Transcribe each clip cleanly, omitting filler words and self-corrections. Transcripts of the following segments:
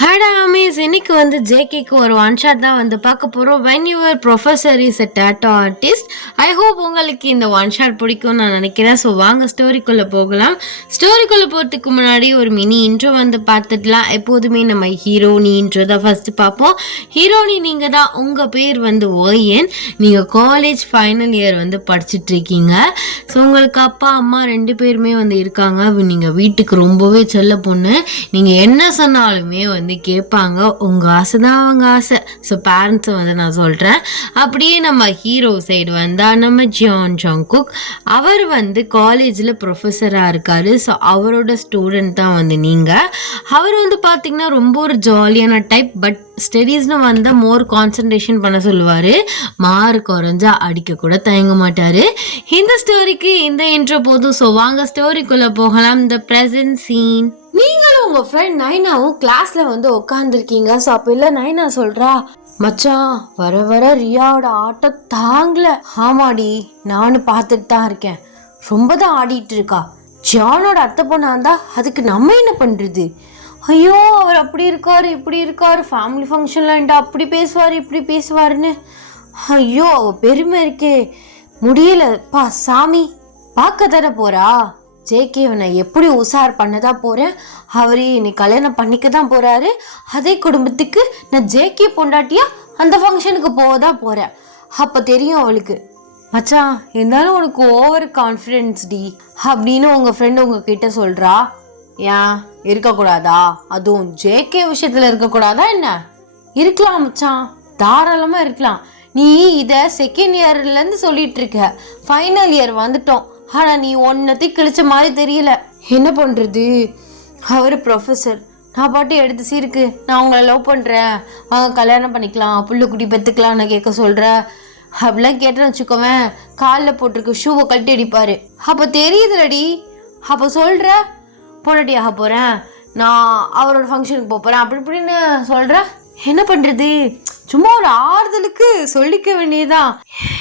Hi Amish, இன்னைக்கு வந்து ஜேகேக்கு ஒரு ஒன் ஷாட் தான் வந்து பார்க்க போகிறோம். When your professor is a டேட்டோ artist. I hope உங்களுக்கு இந்த ஒன் ஷாட் பிடிக்கும்னு நான் நினைக்கிறேன். ஸோ வாங்க ஸ்டோரிக்குள்ளே போகலாம். ஸ்டோரிக்குள்ளே போகிறதுக்கு முன்னாடி ஒரு மினி இன்ட்ரோ வந்து பார்த்துடலாம். எப்போதுமே நம்ம ஹீரோனி இன்ட்ரோ தான் ஃபஸ்ட்டு பார்ப்போம். ஹீரோனி நீங்கள் தான், உங்கள் பேர் வந்து ஓயன். நீங்கள் காலேஜ் ஃபைனல் இயர் வந்து படிச்சுட்ருக்கீங்க. ஸோ உங்களுக்கு அப்பா அம்மா 2 பேருமே வந்து இருக்காங்க. நீங்கள் வீட்டுக்கு ரொம்பவே செல்ல பொண்ணு. நீங்கள் என்ன சொன்னாலுமே வந்து கேட்பாங்க. உங்கள் ஆசை தான் அவங்க ஆசை. ஸோ பேரண்ட்ஸை வந்து நான் சொல்கிறேன். அப்படியே நம்ம ஹீரோ சைடு வந்தால் நம்ம ஜியான் ஜங்குக். அவர் வந்து காலேஜில் ப்ரொஃபஸராக இருக்கார். ஸோ அவரோட ஸ்டூடெண்ட் தான் வந்து நீங்கள். அவர் வந்து பார்த்திங்கன்னா ரொம்ப ஒரு ஜாலியான டைப். பட் ஸ்டடீஸ்னு வந்தால் மோர் கான்சன்ட்ரேஷன் பண்ண சொல்லுவார். மார்க் குறைஞ்சா அடிக்க கூட தயங்க மாட்டார். இந்த ஸ்டோரிக்கு இந்த இன்ட்ரோ போதும். ஸோ வாங்க ஸ்டோரிக்குள்ளே போகலாம். The present scene. நீங்களும் உங்கள் ஃப்ரெண்ட் நைனாவும் கிளாஸில் வந்து உட்காந்துருக்கீங்க. ஸோ அப்போ இல்லை நைனா சொல்கிறா, மச்சான் வர வர ரியாவோட ஆட்டம் தாங்கல. ஆமாடி, நானும் பார்த்துட்டு தான் இருக்கேன். ரொம்ப தான் ஆடிட்டு இருக்கா. ஜானோட அத்தை பொண்ணா இருந்தா அதுக்கு நம்ம என்ன பண்ணுறது? ஐயோ, அவர் அப்படி இருக்காரு இப்படி இருக்காரு, ஃபேமிலி ஃபங்க்ஷன்ல அப்படி பேசுவார் இப்படி பேசுவாருன்னு. ஐயோ, அவ பெருமை இருக்கே, முடியலப்பா சாமி. பார்க்க தானே போறா. ஜேகே நான் எப்படி உசார் பண்ணதா போறேன். அவரே என்னை கல்யாணம் பண்ணிக்க தான் போறாரு. அதே குடும்பத்துக்கு நான் ஜேகே பொண்டாட்டியா அந்த ஃபங்க்ஷனுக்கு போகதான் போறேன். அப்ப தெரியும் அவளுக்கு. மச்சான் இருந்தாலும் உனக்கு ஓவர் கான்ஃபிடென்ஸ் டி அப்படின்னு உங்க ஃப்ரெண்டு உங்ககிட்ட சொல்றா. ஏன் இருக்கக்கூடாதா? அதுவும் ஜேகே விஷயத்துல இருக்கக்கூடாதா என்ன? இருக்கலாம் மச்சான், தாராளமா இருக்கலாம். நீ இத செகண்ட் இயர்ல இருந்து சொல்லிட்டு இருக்க. ஃபைனல் இயர் வந்துட்டோம். ஆனா நீ ஒன்னத்தையும் கிழிச்ச மாதிரி தெரியல. என்ன பண்றது? அவரு ப்ரொஃபஸர், நான் பாட்டு எடுத்து சீருக்கு நான் உங்களை லவ் பண்றேன், அவங்க கல்யாணம் பண்ணிக்கலாம், புள்ள குட்டி பெத்துக்கலாம்னு கேட்க சொல்ற. அப்படிலாம் கேட்டேன்னு வச்சுக்கோவேன், காலில் போட்டிருக்க ஷூவை கழட்டி அடிப்பாரு. அப்ப தெரியுதுலடி. அப்ப சொல்ற பொண்டாட்டியாக போறேன், நான் அவரோட ஃபங்க்ஷனுக்கு போறேன் அப்படி இப்படின்னு சொல்ற. என்ன பண்றது? சும்மா ஒரு ஆறுதலுக்கு சொல்லிக்க வேண்டியதான்.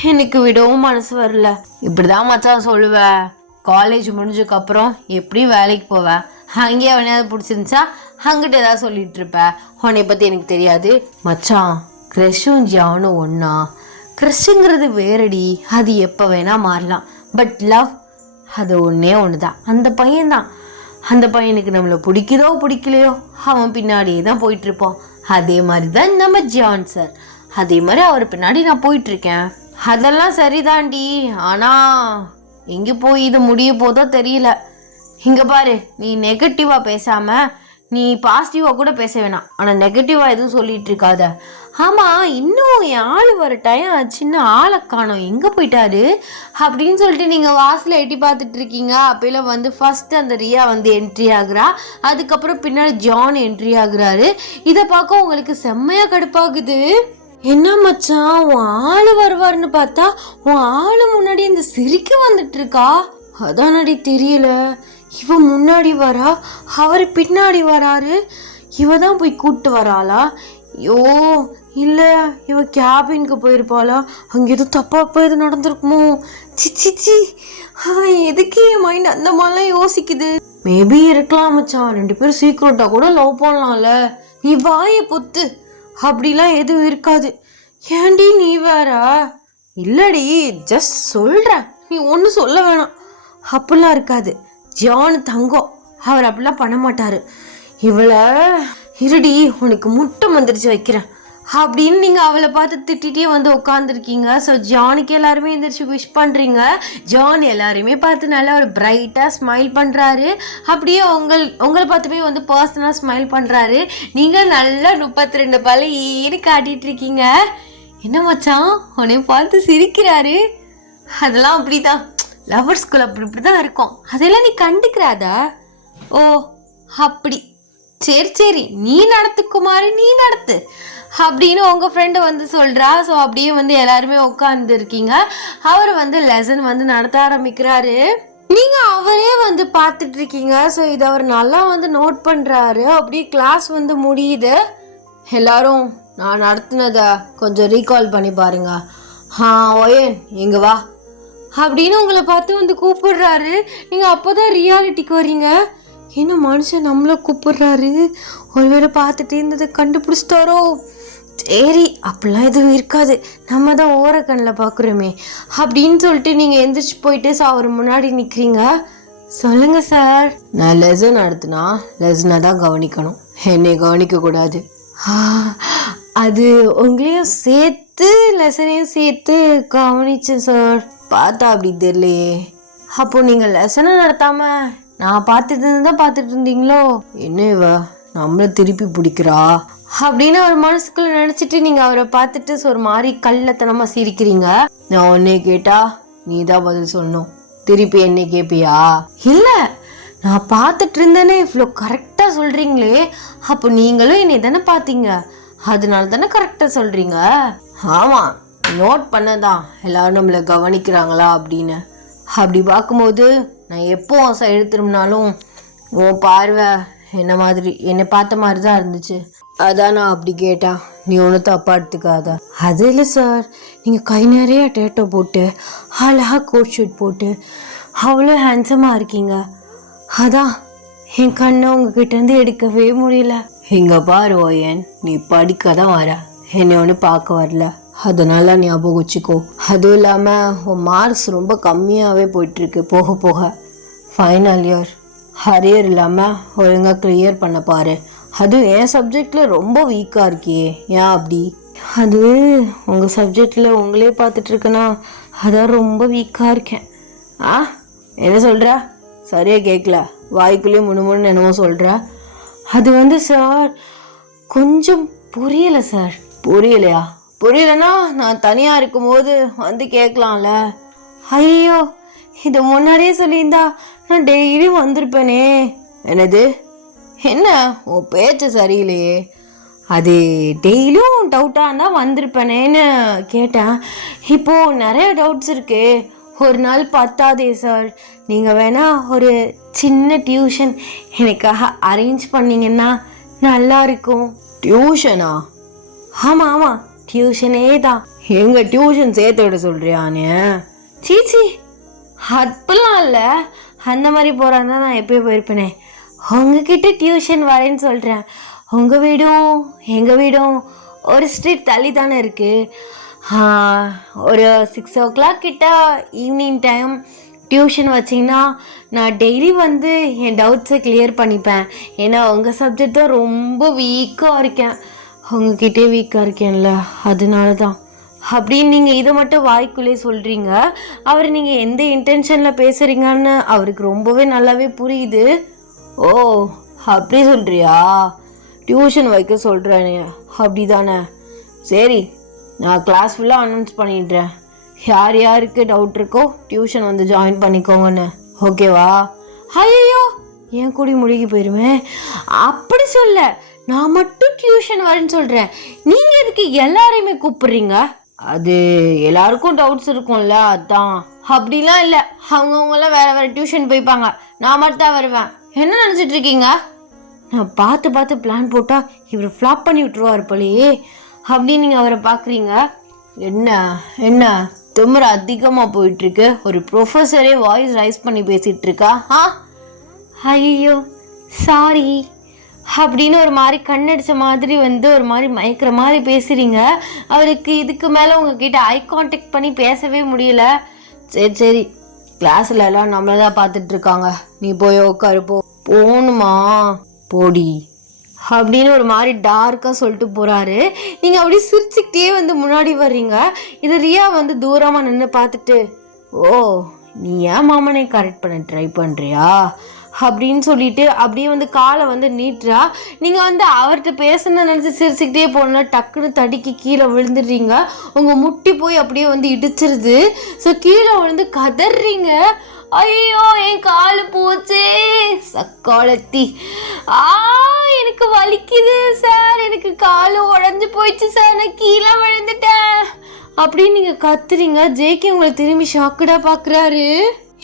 எனக்கு விடவும் மனசு வரல. இப்படிதான் மச்சான் சொல்லுவேன். காலேஜ் முடிஞ்சதுக்கு அப்புறம் எப்படி வேலைக்கு போவேன், அங்கேயே அவனையாவது பிடிச்சிருந்துச்சா அங்கிட்ட ஏதாவது சொல்லிட்டு இருப்பேன். உன்னை பத்தி எனக்கு தெரியாது. மச்சான் கிரஷும் ஜானும் ஒன்னா. கிரஷுங்கிறது வேறடி, அது எப்போ வேணா மாறலாம். பட் லவ் அது ஒன்னே ஒண்ணுதான். அந்த பையன்தான். அந்த பையனுக்கு நம்மளை பிடிக்குதோ பிடிக்கலையோ அவன் பின்னாடியே தான் போயிட்டு இருப்போம். அதே மாதிரி தான் நம்ம ஜான் சார். அதே மாதிரி அவர் பின்னாடி நான் போயிட்டு இருக்கேன். அதெல்லாம் சரிதாண்டி. ஆனா எங்க போய் இது முடிய போதோ தெரியல. இங்க பாரு, நீ நெகட்டிவா பேசாம நீ பாசிட்டிவா கூட பேச வேணாம். ஆனா நெகட்டிவா எதுவும் சொல்லிட்டு இருக்காத. ஆமா, இன்னும் என் ஆளு வர டைம் ஆச்சுன்னு ஆளை காணோம், எங்க போயிட்டாரு அப்படின்னு சொல்லிட்டு நீங்க வாசல எட்டி பார்த்துட்டு இருக்கீங்க. அப்பயில வந்து ஃபர்ஸ்ட் அந்த ரியா வந்து என்ட்ரி ஆகுறா. அதுக்கப்புறம் பின்னாடி ஜான் என்ட்ரி ஆகுறாரு. இதை பார்க்க உங்களுக்கு செம்மையா கடுப்பாகுது. என்ன மச்சான், உன் ஆளு வருவாருன்னு பார்த்தா உன் ஆளு முன்னாடி இந்த சிரிக்க வந்துட்டு இருக்கா. அதானடி தெரியல. இவ முன்னாடி வரா, அவரு பின்னாடி வராரு. இவ தான் போய் கூப்பிட்டு வராளா? ஐயோ இல்ல, இவ கேபினுக்கு போயிருப்பாளா? அங்க எதுவும் தப்பா எது நடந்திருக்குமோ? சிச்சி, எதுக்கு என் மைண்ட் அந்த மாதிரிலாம் யோசிக்குது? மேபி இருக்கலாம் மச்சான், 2 பேரும் சீக்கிரட்டா கூட லவ் பண்ணலாம்ல. நீ வாயை பொத்து. அப்படிலாம் எதுவும் இருக்காது. ஏன்டி நீ வேறா? இல்லடி, ஜஸ்ட் சொல்றேன், நீ ஒன்றும் சொல்ல வேணாம். அப்படிலாம் இருக்காது. ஜான் தங்கம், அவர் அப்படிலாம் பண்ண மாட்டாரு. இவளை இருடி, உனக்கு முட்டை வந்துருச்சு வைக்கிறேன் அப்படின்னு நீங்க அவளை பார்த்து திட்டிகிட்டே வந்து உட்காந்துருக்கீங்க. ஸோ ஜானுக்கு எல்லாருமே எந்திரிச்சு விஷ் பண்றீங்க. ஜான் எல்லாருமே பார்த்து நல்லா ஒரு பிரைட்டா ஸ்மைல் பண்றாரு. அப்படியே உங்களை பார்த்துமே வந்து பர்சனலா ஸ்மைல் பண்றாரு. நீங்க நல்லா 32 பல்ல ஈடு காட்டிட்டு இருக்கீங்க. என்ன மச்சான், உன்னை பார்த்து சிரிக்கிறாரு. அதெல்லாம் அப்படிதான், லவர்ஸ்குள்ள இப்படிதான் இருக்கும். அதெல்லாம் நீ கண்டுக்கிறாதா? ஓ அப்படி, சரி நீ நடத்து குமாரி, நீ நடத்து அப்படின்னு உங்க ஃப்ரெண்டு வந்து சொல்றா. ஸோ அப்படியே வந்து எல்லாருமே உட்கார்ந்து இருக்கீங்க. அவர் வந்து லெசன் வந்து நடத்த ஆரம்பிக்கிறாரு. நீங்க அவரே வந்து பார்த்துட்டு இருக்கீங்க. ஸோ இதை அவர் நல்லா வந்து நோட் பண்றாரு. அப்படியே கிளாஸ் வந்து முடியுது. எல்லாரும் நான் நடத்தினத கொஞ்சம் ரீகால் பண்ணி பாருங்க. ஓயன் இங்க வா அப்படின்னு உங்களை பார்த்து வந்து கூப்பிடுறாரு. நீங்க அப்போதான் ரியாலிட்டிக்கு வரீங்க. என்ன மனுஷன் நம்மள கூப்பிடுறாரு, ஒருவேளை பார்த்துட்டு இருந்ததை கண்டுபிடிச்சிட்டாரோ? சரி, அப்படிலாம் எதுவும் இருக்காது, நம்ம தான் ஓரக்கண்ணில் பார்க்குறோமே அப்படின்னு சொல்லிட்டு நீங்கள் எந்திரிச்சு போயிட்டு அவர் முன்னாடி நிற்கிறீங்க. சொல்லுங்க சார். நான் லெசன் நடத்தினா லெசனை தான் கவனிக்கணும், என்னை கவனிக்கக்கூடாது. அது உங்களையும் சேர்த்து லெசனையும் சேர்த்து கவனிச்சேன் சார். பார்த்தா அப்படி தெரியலையே. அப்போ நீங்கள் லெசனை நடத்தாம நான் பார்த்துட்டு தான் பார்த்துட்டு இருந்தீங்களோ? என்ன இவ நம்மள திருப்பி பிடிக்கிறா அப்படின்னு அவர் மனசுக்குள்ள நினைச்சிட்டு நீங்க அவரை பார்த்துட்டு ஒரு மாதிரி கள்ளத்தனமா சிரிக்கிறீங்க. நான் உன்னை கேட்டா நீ தான் பதில் சொல்லணும், திருப்பி என்னை கேப்பியா? இல்ல, நான் பார்த்துட்டு இருந்தேனே, இவ்வளோ கரெக்டா சொல்றீங்களே, அப்போ நீங்களும் என்னை தானே பார்த்தீங்க, அதனால தானே கரெக்டா சொல்றீங்க. ஆமா, நோட் பண்ணதான் எல்லாரும் நம்மளை கவனிக்கிறாங்களா அப்படின்னு. அப்படி பார்க்கும்போது நான் எப்போ சைடு திரும்பினாலும் உன் பார்வை என்னை பார்த்த மாதிரி தான் இருந்துச்சு. அதான் நான் அப்படி கேட்டா, நீ ஒன்றும் தப்பா எடுத்துக்காத. அது இல்லை சார், நீங்கள் கை நிறைய டேட்டோ போட்டு அழகா கோட் ஷூட் போட்டு அவ்வளோ ஹேண்ட்ஸமாக இருக்கீங்க. அதான் என் கண்ணை உங்ககிட்ட இருந்து எடுக்கவே முடியல. இங்க பாரு ஓயன், நீ படிக்க தான் வர, என்னை ஒன்று பார்க்க வரல, அதனால ஞாபகம் வச்சுக்கோ. அதுவும் இல்லாமல் உன் மார்க்ஸ் ரொம்ப கம்மியாகவே போயிட்டுருக்கு போக போக. ஃபைனல் இயர் ஹரியர் இல்லாமல் ஒழுங்காக கிளியர் பண்ண பாரு. அதுவும் என் சப்ஜெக்டில் ரொம்ப வீக்காக இருக்கியே, ஏன் அப்படி? அது உங்கள் சப்ஜெக்டில் உங்களே பார்த்துட்ருக்கேன்னா அதான் ரொம்ப வீக்காக இருக்கேன். என்ன சொல்கிற? சரியாக கேட்கல, வாய்க்குள்ளேயே முன்னு என்னமோ சொல்கிற. அது சார் கொஞ்சம் புரியலை சார். புரியலையா? புரியலன்னா நான் தனியாக இருக்கும்போது கேட்கலாம்ல. ஐயோ, இதை முன்னாடியே சொல்லியிருந்தா நான் டெய்லியும் வந்திருப்பேனே. என்னது? என்ன உன் பேச்சு சரியில்லையே. அது டெய்லியும் டவுட்டாக இருந்தால் வந்திருப்பேனேன்னு கேட்டேன். இப்போது நிறைய டவுட்ஸ் இருக்கு, ஒரு நாள் பத்தாதே சார். நீங்கள் வேணா ஒரு சின்ன டியூஷன் எனக்காக அரேஞ்ச் பண்ணிங்கன்னா நல்லா இருக்கும். டியூஷனா? ஆமாம் ஆமாம், டியூஷனே தான். எங்கள் டியூஷன் சேர்த்து விட சொல்கிறியானே? சீச்சி, அப்படிலாம் இல்லை, அந்த மாதிரி போகிறான் நான் எப்போயே போயிருப்பேனே. உங்ககிட்ட டியூஷன் வரேன்னு சொல்கிறேன். உங்கள் வீடும் எங்கள் வீடும் ஒரு ஸ்ட்ரீட் தள்ளி தானே இருக்குது. ஒரு 6 o'clock கிட்ட ஈவினிங் டைம் டியூஷன் வச்சிங்கன்னா நான் டெய்லி என் டவுட்ஸை கிளியர் பண்ணிப்பேன். ஏன்னா உங்கள் சப்ஜெக்ட் தான் ரொம்ப வீக்காக இருக்கேன், உங்ககிட்டே வீக்காக இருக்கேன்ல, அதனால தான். அப்படின்னு நீங்கள் இதை மட்டும் வாய்க்குள்ளே சொல்கிறீங்க. அவர் நீங்கள் எந்த இன்டென்ஷனில் பேசுகிறீங்கன்னு அவருக்கு ரொம்பவே நல்லாவே புரியுது. ஓ, அப்படி சொல்கிறியா? டியூஷன் வைக்க சொல்கிறேனே, அப்படி தானே? சரி, நான் கிளாஸ் ஃபுல்லாக அனௌன்ஸ் பண்ணிடுறேன். யார் யாருக்கு டவுட் இருக்கோ டியூஷன் ஜாயின் பண்ணிக்கோங்கன்னு, ஓகேவா? ஐயோ, ஏன் கூடி முழுகி போயிடுவேன். அப்படி சொல்ல, நான் மட்டும் டியூஷன் வரேன்னு சொல்கிறேன். நீங்கள் எதுக்கு எல்லாரையுமே கூப்பிடுறீங்க? அது எல்லாருக்கும் டவுட்ஸ் இருக்கும்ல, அதான். அப்படிலாம் இல்லை, அவங்கவுங்களாம் வேறு வேறு டியூஷன் போய்ப்பாங்க, நான் மட்டும் தான் வருவேன். என்ன நினச்சிட்டு இருக்கீங்க? நான் பார்த்து பார்த்து பிளான் போட்டால் இவர் ஃப்ளாப் பண்ணி விட்டுருவார் போலையே அப்படின்னு நீங்கள் அவரை பார்க்குறீங்க. என்ன என்ன திமிர அதிகமாக போயிட்டுருக்கு. ஒரு ப்ரொஃபஸரே வாய்ஸ் ரைஸ் பண்ணி பேசிகிட்டு இருக்கா. ஐயோ சாரி அப்படின்னு ஒரு மாதிரி கண்ணடிச்ச மாதிரி ஒரு மாதிரி மயக்கிற மாதிரி பேசுகிறீங்க. அவருக்கு இதுக்கு மேலே உங்ககிட்ட ஐ கான்டாக்ட் பண்ணி பேசவே முடியல. சரி சரி, கிளாஸில் எல்லாம் நம்மளை தான் பார்த்துட்ருக்காங்க, நீ போய் உட்காரு. போகணுமா? போடி அப்படின்னு ஒரு மாதிரி டார்க்காக சொல்லிட்டு போகிறாரு. நீங்கள் அப்படி சிரிச்சுக்கிட்டே முன்னாடி வர்றீங்க. இது ரியா தூரமாக நின்று பார்த்துட்டு, ஓ நீ ஏன் மாமனை கரெக்ட் பண்ண ட்ரை பண்ணுறியா அப்படின்னு சொல்லிட்டு அப்படியே காலை நீட்டுறா. நீங்கள் அவர்கிட்ட பேசணும்னு நினச்சி சிரிச்சுக்கிட்டே போனா டக்குன்னு தடிக்கி கீழே விழுந்துடுறீங்க. உங்கள் முட்டி போய் அப்படியே இடிச்சிருது. ஸோ கீழே விழுந்து கதறீங்க. ஐயோ, என் காலு போச்சே, சக்காலத்தி, எனக்கு வலிக்குது சார், எனக்கு காலு உடஞ்சி போயிடுச்சு சார், நான் கீழே விழுந்துட்டேன் அப்படின்னு நீங்கள் கத்துறீங்க. ஜேகே உங்களை திரும்பி ஷாக்குடா பார்க்குறாரு.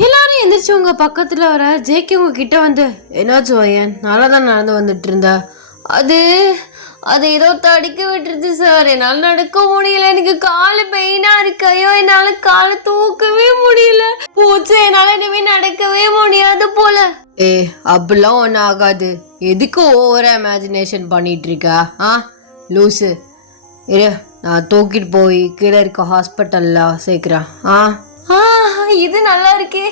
எல்லாரும் எந்திரிச்சு உங்க பக்கத்துல வர. ஜேகே உங்ககிட்ட என்னாச்சு ஐயன், நல்லா தான் நடந்து வந்துட்டு இருந்த? அது ஏதோ தடிக்க விட்டுருது சார், என்னால் நடக்க முடியல, எனக்கு காலு பெயினா இருக்கு. ஐயோ, என்னால காலை தூக்கவே முடியல, போச்சு, என்னால இனிமே நடக்கவே முடியாது போல. ஏ அப்படிலாம் ஒன்றும் ஆகாது. எதுக்கு ஓவரா இமேஜினேஷன் பண்ணிட்டு இருக்கா? லூஸு. இரு, நான் தூக்கிட்டு போய் கீழே இருக்க ஹாஸ்பிட்டலில் சேர்க்குறேன். இது நல்லா இருக்கே.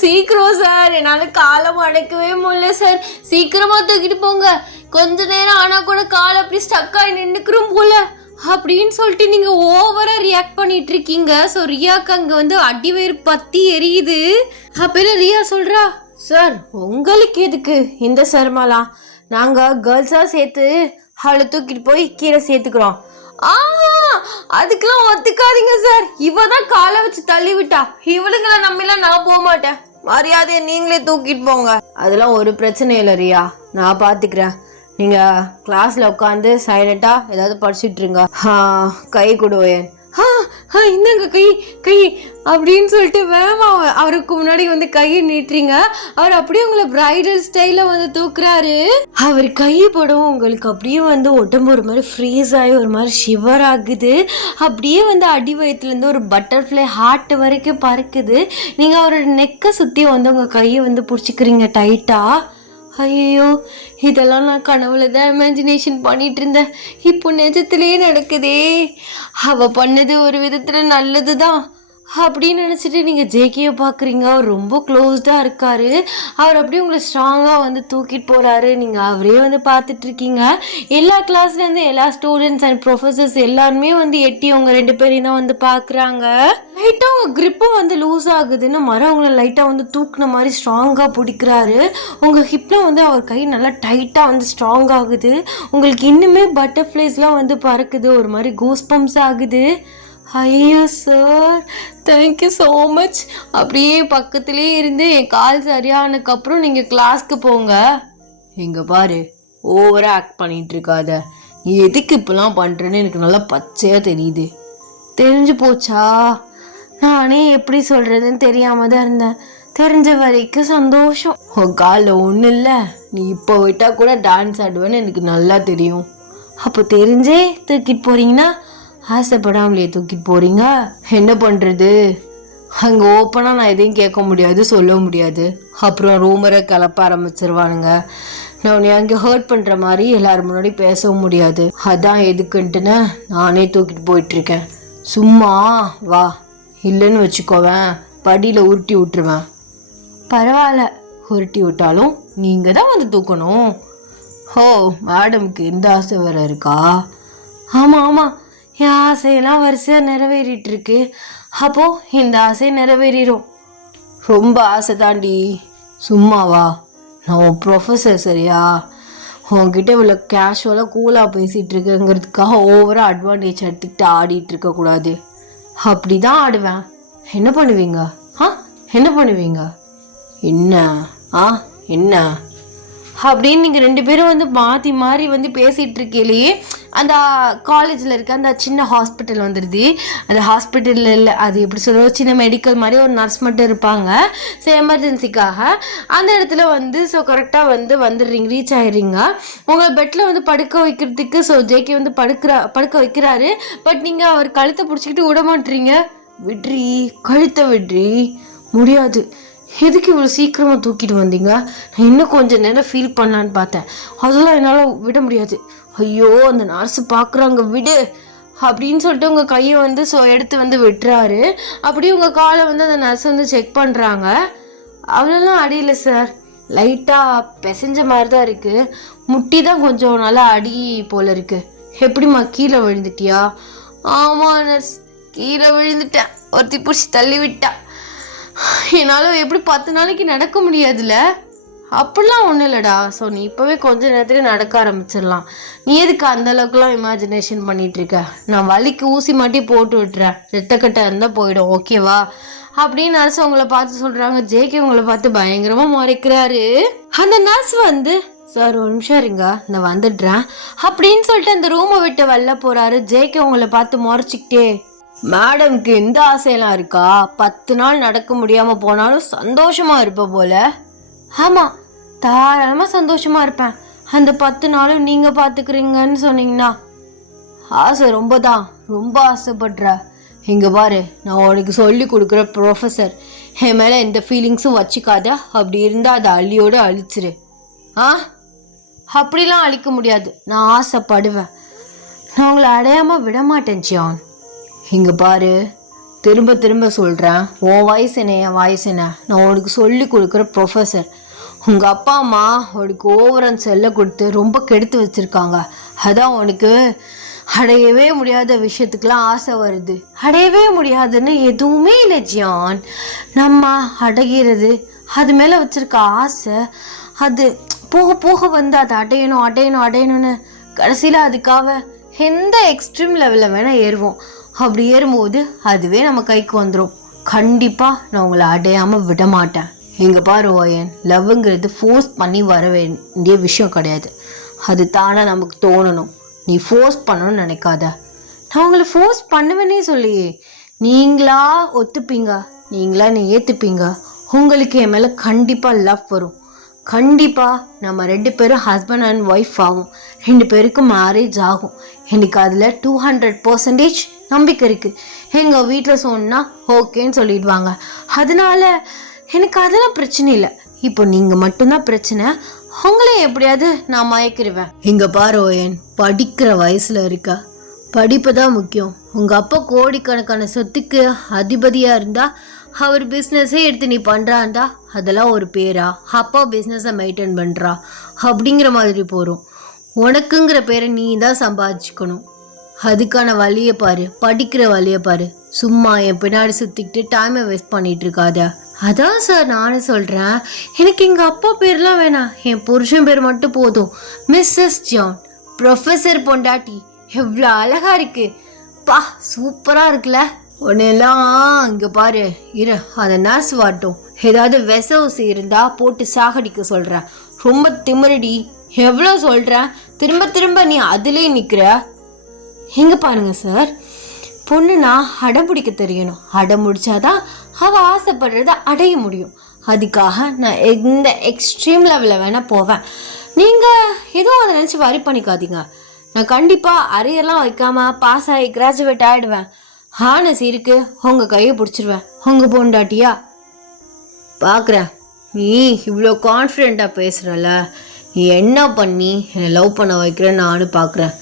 சீக்கிரம் சார், என்னால் காலம் அடைக்கவே முடியல சார். சீக்கிரமா தூக்கிட்டு போங்க. கொஞ்ச நேரம் ஆனால் கூட கால் அப்படி ஸ்டக் ஆகி நின்றுக்கிறோம் போல அப்படின்னு சொல்லிட்டு நீங்கள் ஓவராக ரியாக்ட் பண்ணிட்டு இருக்கீங்க. ஸோ ரியாக்கு அங்கே அடிவயிறு பற்றி எரியுது. அப்போ ரியா சொல்கிறா, சார் உங்களுக்கு எதுக்கு இந்த சர்மாலாம்? நாங்கள் கேர்ள்ஸாக சேர்த்து அவளை தூக்கிட்டு போய் கீழே சேர்த்துக்கிறோம். அதுக்கெல்லாம் ஒத்துக்காதீங்க சார். இவ தான் காலை வச்சு தள்ளி விட்டா. இவளுங்களை நம்பிலாம் நான் போக மாட்டேன். மரியாதையை நீங்களே தூக்கிட்டு போங்க. அதெல்லாம் ஒரு பிரச்சனை இல்லை ரியா, நான் பார்த்துக்கிறேன். நீங்கள் கிளாஸில் உட்காந்து சைலண்ட்டாக ஏதாவது படிச்சுட்டு இருங்க. கை கொடுவேன். இந்தங்க கை கை அப்படின்னு சொல்லிட்டு வேமா அவருக்கு முன்னாடி கையை நீட்டுறீங்க. அவர் அப்படியே உங்களை பிரைடல் ஸ்டைல தூக்குறாரு. அவர் கையை போடவும் உங்களுக்கு அப்படியே உடம்பு ஒரு மாதிரி ஃப்ரீஸ் ஆகி ஒரு மாதிரி ஷிவர் ஆகுது. அப்படியே அடி வயிற்றுலேருந்து ஒரு பட்டர்ஃப்ளை ஹார்ட் வரைக்கும் பறக்குது. நீங்கள் அவரோட நெக்கை சுற்றி உங்கள் கையை பிடிச்சிக்கிறீங்க டைட்டா. ஐயோ, இதெல்லாம் நான் கனவுல தான் இமேஜினேஷன் பண்ணிட்டு இருந்தேன். இப்போ நிஜத்திலேயே நடக்குதே. அவ பண்ணது ஒரு விதத்துல நல்லது தான் அப்படின்னு நினச்சிட்டு நீங்கள் ஜேகேயை பார்க்குறீங்க. அவர் ரொம்ப க்ளோஸ்டாக இருக்கார். அவர் அப்படியே உங்களை ஸ்ட்ராங்காக தூக்கிட்டு போகிறாரு. நீங்கள் அவரே பார்த்துட்ருக்கீங்க. எல்லா கிளாஸ்லேருந்து எல்லா ஸ்டூடெண்ட்ஸ் அண்ட் ப்ரொஃபஸர்ஸ் எல்லாருமே எட்டி உங்கள் 2 பேரையும் தான் பார்க்குறாங்க. லைட்டாக உங்கள் க்ரிப்பும் லூஸ் ஆகுதுன்னு மரம் உங்களை லைட்டாக தூக்குன மாதிரி ஸ்ட்ராங்காக பிடிக்கிறாரு. உங்கள் ஹிப்பில் அவர் கை நல்லா டைட்டாக ஸ்ட்ராங் ஆகுது. உங்களுக்கு இன்னுமே பட்டர்ஃப்ளைஸ்லாம் பறக்குது. ஒரு மாதிரி கூஸ் பம்ப்ஸ் ஆகுது. ஐயோ சார், தேங்க்யூ ஸோ மச். அப்படியே பக்கத்துலேயே இருந்து என் கால் சரியானதுக்கப்புறம் நீங்கள் கிளாஸ்க்கு போங்க. எங்கே பாரு, ஓவராக ஆக்ட் பண்ணிகிட்டு இருக்காத. நீ எதுக்கு இப்போலாம் பண்ணுறேன்னு எனக்கு நல்லா பச்சையாக தெரியுது. தெரிஞ்சு போச்சா? நானே எப்படி சொல்கிறதுன்னு தெரியாமல் தான் இருந்தேன். தெரிஞ்ச வரைக்கும் சந்தோஷம். உன் காலில் ஒன்றும் இல்லை. நீ இப்போ விட்டால் கூட டான்ஸ் ஆடுவேன்னு எனக்கு நல்லா தெரியும். அப்போ தெரிஞ்சே தூக்கிட்டு போகிறீங்கன்னா ஆசைப்படாமலே தூக்கிட்டு போகிறீங்க. என்ன பண்ணுறது? அங்கே ஓப்பனாக நான் எதையும் கேட்க முடியாது, சொல்ல முடியாது. அப்புறம் ரூமரை கிளப்ப ஆரம்பிச்சிருவானுங்க. நான் உன்னை அங்கே ஹர்ட் பண்ணுற மாதிரி எல்லாரும் முன்னாடி பேசவும் முடியாது. அதான் எதுக்குன்ட்டுன்னு நானே தூக்கிட்டு போயிட்டுருக்கேன். சும்மா வா, இல்லைன்னு வச்சுக்கோவேன், படியில் உருட்டி விட்டுருவேன். பரவாயில்ல, உருட்டி விட்டாலும் நீங்கள் தான் தூக்கணும். ஓ, மேடமுக்கு இந்த ஆசை வேறு இருக்கா? ஆமாம் ஆமாம், என் ஆசையெல்லாம் வரிசையாக நிறைவேறிட்டுருக்கு. அப்போது இந்த ஆசை நிறைவேறிடும். ரொம்ப ஆசை தாண்டி. சும்மாவா? நான் உன் ப்ரொஃபஸர், சரியா? உன்கிட்ட இவ்வளோ கேஷுவலாக கூலாக பேசிகிட்டு இருக்கேங்கிறதுக்காக ஓவராக அட்வான்டேஜ் எடுத்துக்கிட்டு ஆடிட்டு இருக்கக்கூடாது. அப்படி தான் ஆடுவேன். என்ன பண்ணுவீங்க? என்ன பண்ணுவீங்க? என்ன என்ன அப்படின்னு நீங்கள் 2 பேரும் மாற்றி மாறி பேசிகிட்டு இருக்கையிலேயே அந்த காலேஜில் இருக்க அந்த சின்ன ஹாஸ்பிட்டல் வந்துடுது. அந்த ஹாஸ்பிட்டலில் இல்லை, அது எப்படி சொல்லுவோம், சின்ன மெடிக்கல் மாதிரி ஒரு நர்ஸ் மட்டும் இருப்பாங்க. ஸோ எமர்ஜென்சிக்காக அந்த இடத்துல ஸோ கரெக்டாக வந்துடுறீங்க, ரீச் ஆகிடுறீங்க. உங்களை பெட்டில் படுக்க வைக்கிறதுக்கு ஸோ ஜேகே படுக்க வைக்கிறாரு. பட் நீங்கள் அவர் கழுத்தை பிடிச்சிக்கிட்டு விட மாட்டீங்க. விட்ரி, கழுத்தை விட்ரி. முடியாது. எதுக்கு இவ்வளோ சீக்கிரமாக தூக்கிட்டு வந்தீங்க? நான் இன்னும் கொஞ்சம் நேரம் ஃபீல் பண்ணலான்னு பார்த்தேன். அதெல்லாம் என்னால் விட முடியாது. ஐயோ, அந்த நர்ஸு பார்க்குறாங்க, விடு அப்படின்னு சொல்லிட்டு உங்கள் கையை ஸோ எடுத்து விட்டுறாரு. அப்படியே உங்கள் காலை அந்த நர்ஸ் செக் பண்ணுறாங்க. அவ்வளோலாம் அடியில்லை சார், லைட்டாக பிசைஞ்ச மாதிரி தான் இருக்குது. முட்டி தான் கொஞ்சம் நல்லா அடி போல் இருக்குது. எப்படிம்மா, கீழே விழுந்துட்டியா? ஆமாம் நர்ஸ், கீழே விழுந்துட்டேன். ஒருத்தி பிடிச்சி தள்ளி விட்டா. என்னால் எப்படி 10 நாளைக்கு நடக்க முடியாதுல்ல? அப்படிலாம் ஒன்றும் இல்லைடா. ஸோ நீ இப்போவே கொஞ்ச நேரத்துலேயே நடக்க ஆரம்பிச்சிடலாம். நீ எதுக்கு அந்தளவுக்குலாம் இமேஜினேஷன் பண்ணிகிட்ருக்க? நான் வலிக்கு ஊசி மாட்டி போட்டு விட்டுறேன், ரத்தக்கட்டை இருந்தால் போயிடும், ஓகேவா? அப்படின்னு நர்ஸ் உங்களை பார்த்து சொல்கிறாங்க. ஜேகே உங்களை பார்த்து பயங்கரமாக முறைக்கிறாரு. அந்த நர்ஸ் சார் ஒரு நிமிஷம் இருங்க, நான் வந்துடுறேன் அப்படின்னு சொல்லிட்டு அந்த ரூமை விட்டு வெளில போகிறாரு. ஜேகே உங்களை பார்த்து முறைச்சிக்கிட்டே, மேடம்க்கு எந்த ஆசையெல்லாம் இருக்கா? 10 நாள் நடக்க முடியாமல் போனாலும் சந்தோஷமாக இருப்ப போல. ஆமாம், தாராளமாக சந்தோஷமாக இருப்பேன். அந்த 10 நாளும் நீங்கள் பார்த்துக்கிறீங்கன்னு சொன்னீங்கன்னா. ஆசை ரொம்ப தான், ரொம்ப ஆசைப்படுற. இங்கே பாரு, நான் உனக்கு சொல்லி கொடுக்குற ப்ரொஃபஸர். என் மேலே எந்த ஃபீலிங்ஸும் வச்சுக்காத. அப்படி இருந்தால் அதை அள்ளியோடு அழிச்சிரு. அப்படிலாம் அழிக்க முடியாது. நான் ஆசைப்படுவேன். நான் உங்களை அடையாமல் விட மாட்டேன் ஜான். இங்கே பாரு, திரும்ப திரும்ப சொல்கிறேன், உன் வயசு என்ன என் வயசு என்ன? நான் உனக்கு சொல்லி கொடுக்குற ப்ரொஃபஸர். உங்கள் அப்பா அம்மா உனக்கு ஓவரன் செல்ல கொடுத்து ரொம்ப கெடுத்து வச்சுருக்காங்க. அதான் உனக்கு அடையவே முடியாத விஷயத்துக்கெலாம் ஆசை வருது. அடையவே முடியாதுன்னு எதுவுமே இல்லை ஜியான். நம்ம அடைகிறது, அது மேலே வச்சுருக்க ஆசை, அது போக போக வந்து அதை அடையணும் அடையணும் அடையணும்னு கடைசியில் அதுக்காக எந்த எக்ஸ்ட்ரீம் லெவலில் வேணால் ஏறுவோம். அப்படி ஏறும்போது அதுவே நம்ம கைக்கு வந்துடும். கண்டிப்பாக நான் உங்களை அடையாமல் விட மாட்டேன். இங்கே பாரு ஓயன், லவ்ங்கிறது ஃபோர்ஸ் பண்ணி வர வேண்டிய விஷயம் கிடையாது. அது தானாக நமக்கு தோணணும். நீ ஃபோர்ஸ் பண்ணணும்னு நினைக்காத. நான் உங்களை ஃபோர்ஸ் பண்ணுவேன்னே சொல்லியே. நீங்களா ஒத்துப்பீங்க, நீங்களா நீ ஏற்றுப்பீங்க. உங்களுக்கு என் மேலே கண்டிப்பாக லவ் வரும். கண்டிப்பாக நம்ம 2 பேரும் ஹஸ்பண்ட் அண்ட் ஒய்ஃப் ஆகும். 2 பேருக்கும் மேரேஜ் ஆகும். எனக்கு அதில் 200% நம்பிக்கை இருக்குது. எங்கள் வீட்டில் சொன்னால் ஓகேன்னு சொல்லிடுவாங்க. அதனால எனக்கு அதெல்லாம் பிரச்சனை இல்லை. இப்போ நீங்கள் மட்டும்தான் பிரச்சனை. உங்களே எப்படியாவது நான் மயக்கிடுவேன். இங்கே பாரு ஓயன், படிக்கிற வயசில் இருக்கா, படிப்பு தான் முக்கியம். உங்கள் அப்பா கோடிக்கணக்கான சொத்துக்கு அதிபதியாக இருந்தால் அவர் பிஸ்னஸே எடுத்து நீ பண்ணுறாண்டா அதெல்லாம் ஒரு பேரா? அப்பா பிஸ்னஸை மெயின்டைன் பண்ணுறா அப்படிங்கிற மாதிரி போகிறோம். உனக்குங்கிற பேரை நீ தான் சம்பாதிச்சுக்கணும். அதுக்கான வழியை பாரு, படிக்கிற வழியை பாரு. சும்மா என் பின்னாடி சுற்றிக்கிட்டு டைமை வேஸ்ட் பண்ணிட்டு இருக்காத. அதான் சார் நானும் சொல்கிறேன், எனக்கு எங்கள் அப்பா பேர்லாம் வேணாம், என் புருஷன் பேர் மட்டும் போதும். மிஸ்ஸஸ் ஜான், ப்ரொஃபஸர் பொண்டாட்டி. எவ்வளோ அழகா இருக்கு பா, சூப்பராக இருக்குல்ல. உன்னெல்லாம் இங்கே பாரு, இரு அதை நர்ஸ் வாட்டும். ஏதாவது விச ஊசி இருந்தா போட்டு சாகடிக்க சொல்கிறேன். ரொம்ப திமிரடி. எவ்வளோ சொல்கிறேன், திரும்ப திரும்ப நீ அதிலே நிற்கிற. எங்கே பாருங்க சார், பொண்ணுனா அடம் பிடிக்க தெரியணும். அடம் முடிச்சாதான் அவள் ஆசைப்படுறத அடைய முடியும். அதுக்காக நான் எந்த எக்ஸ்ட்ரீம் லெவலில் வேணால் போவேன். நீங்கள் எதுவும் அதை நினச்சி வரி பண்ணிக்காதீங்க. நான் கண்டிப்பாக அரியெல்லாம் வைக்காமல் பாஸ் ஆகி கிராஜுவேட் ஆகிடுவேன். ஹானஸ் இருக்கு, உங்கள் கையை பிடிச்சிருவேன். உங்கள் பொண்டாட்டியா பார்க்குறேன். நீ இவ்வளோ கான்ஃபிடெண்ட்டாக பேசுகிறல, நீ என்ன பண்ணி என்னை லவ் பண்ண வைக்கிறேன்னு நானும் பார்க்குறேன்.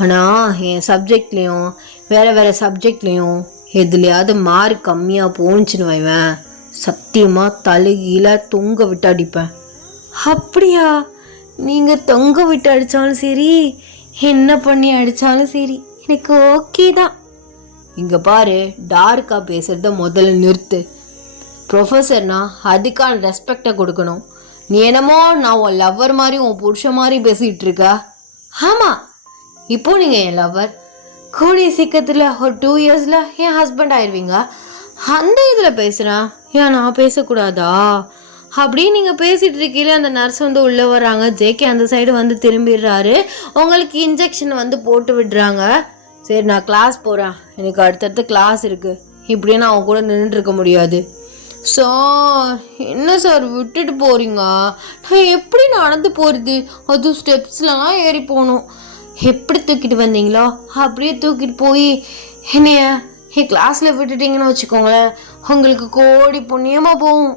ஆனால் என் சப்ஜெக்ட்லேயும் வேறு சப்ஜெக்ட்லேயும் எதுலையாவது மார்க் கம்மியாக போணுச்சுன்னு வைவேன், சத்தியமாக தலைகீழ தொங்க விட்டு அடிப்பேன். அப்படியா? நீங்கள் தொங்க விட்டு அடித்தாலும் சரி, என்ன பண்ணி அடித்தாலும் சரி, எனக்கு ஓகே தான். இங்கே பாரு, டார்க்காக பேசுகிறத முதல்ல நிறுத்து. ப்ரொஃபஸர்னா அதுக்கான ரெஸ்பெக்டை கொடுக்கணும். நீ என்னமோ நான் உன் லவ்வர் மாதிரி உன் புருஷன் மாதிரி பேசிகிட்டு இருக்கா? ஆமாம், இப்போ நீங்கள் என் லவ்வர். கூடிய சீக்கிரத்தில் ஒரு 2 இயர்ஸில் என் ஹஸ்பண்ட் ஆயிடுவீங்க. அந்த இதில் பேசுகிறேன், ஏன் நான் பேசக்கூடாதா? அப்படியே நீங்கள் பேசிகிட்டு இருக்கீங்களே, அந்த நர்ஸ் வந்து உள்ளே வராங்க. ஜேகே அந்த சைடு வந்து திரும்பிடுறாரு. உங்களுக்கு இன்ஜெக்ஷன் வந்து போட்டு விடுறாங்க. சரி, நான் கிளாஸ் போகிறேன், எனக்கு அடுத்தடுத்து கிளாஸ் இருக்குது. இப்படியே நான் அவன் கூட நின்றுட்டுருக்க முடியாது. சார், என்ன சார் விட்டுட்டு போகிறீங்க? நான் எப்படி நடந்து போகிறது? அதுவும் ஸ்டெப்ஸ்லாம் ஏறி போகணும். எப்படி தூக்கிட்டு வந்தீங்களோ அப்படியே தூக்கிட்டு போய் என்னைய என் கிளாஸில் விட்டுட்டிங்கன்னு வச்சுக்கோங்களேன், உங்களுக்கு கோடி புண்ணியமாக போகும்.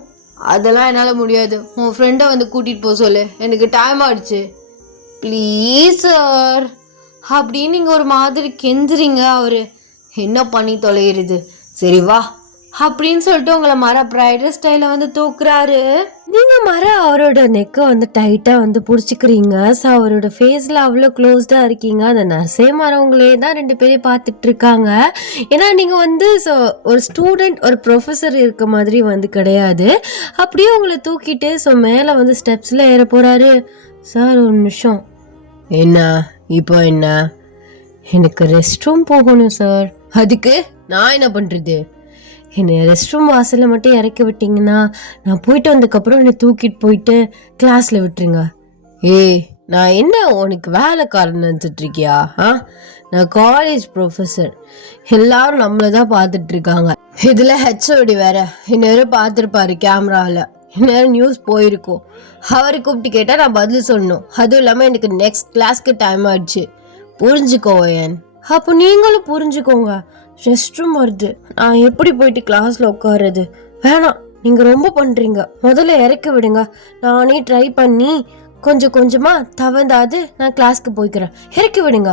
அதெல்லாம் என்னால் முடியாது. உன் ஃப்ரெண்டை வந்து கூட்டிகிட்டு போக சொல்லு, எனக்கு டைம் ஆகிடுச்சு. ப்ளீஸ் சார் அப்படின்னு நீங்கள் ஒரு மாதிரி கெஞ்சுறீங்க. அவர் என்ன பண்ணி தொலைகிறது? சரி வா அப்படின்னு சொல்லிட்டு உங்களை மர பிரைடல் ஸ்டைலில் வந்து தூக்குறாரு. நீங்கள் மர அவரோட நெக்கை வந்து டைட்டாக வந்து பிடிச்சிக்கிறீங்க. ஸோ அவரோட ஃபேஸில் அவ்வளோ க்ளோஸ்டாக இருக்கீங்க. அந்த நர்ஸே மரவங்களே தான் 2 பேரையும் பார்த்துட்டு இருக்காங்க. ஏன்னா நீங்கள் வந்து ஸோ ஒரு ஸ்டூடெண்ட் ஒரு ப்ரொஃபஸர் இருக்க மாதிரி வந்து கிடையாது. அப்படியே உங்களை தூக்கிட்டு ஸோ மேலே வந்து ஸ்டெப்ஸில் ஏற போகிறாரு. சார் ஒரு நிமிஷம். என்ன இப்போ? என்ன? எனக்கு ரெஸ்ட் ரூம் போகணும் சார். அதுக்கு நான் என்ன பண்ணுறது? என்னை ரெஸ்ட் ரூம் வாசலில் மட்டும் இறக்கி விட்டிங்கன்னா நான் போயிட்டு வந்ததுக்கப்புறம் என்னை தூக்கிட்டு போயிட்டு கிளாஸில் விட்டுருங்க. ஏய், நான் என்ன உனக்கு வேலைக்காரன் நினச்சிட்ருக்கியா? நான் காலேஜ் ப்ரொஃபஸர். எல்லாரும் நம்மளை தான் பார்த்துட்ருக்காங்க. இதில் ஹெச்ஓடி வேற இந்நேரம் பார்த்துருப்பாரு கேமராவில். இந்நேரம் நியூஸ் போயிருக்கோம். அவரை கூப்பிட்டு கேட்டால் நான் பதில் சொல்லணும். அதுவும் இல்லாமல் எனக்கு நெக்ஸ்ட் கிளாஸ்க்கு டைம் ஆயிடுச்சு. புரிஞ்சுக்கோ ஏன். அப்போ நீங்களும் புரிஞ்சுக்கோங்க. ரெஸ்ட் ரூம் வருது, நான் எப்படி போயிட்டு கிளாஸில் உட்காருறது? வேணாம், நீங்கள் ரொம்ப பண்ணுறீங்க, முதல்ல இறக்கி விடுங்க, நானே ட்ரை பண்ணி கொஞ்சம் கொஞ்சமாக தவந்தாது நான் கிளாஸ்க்கு போய்க்கிறேன், இறக்கி விடுங்க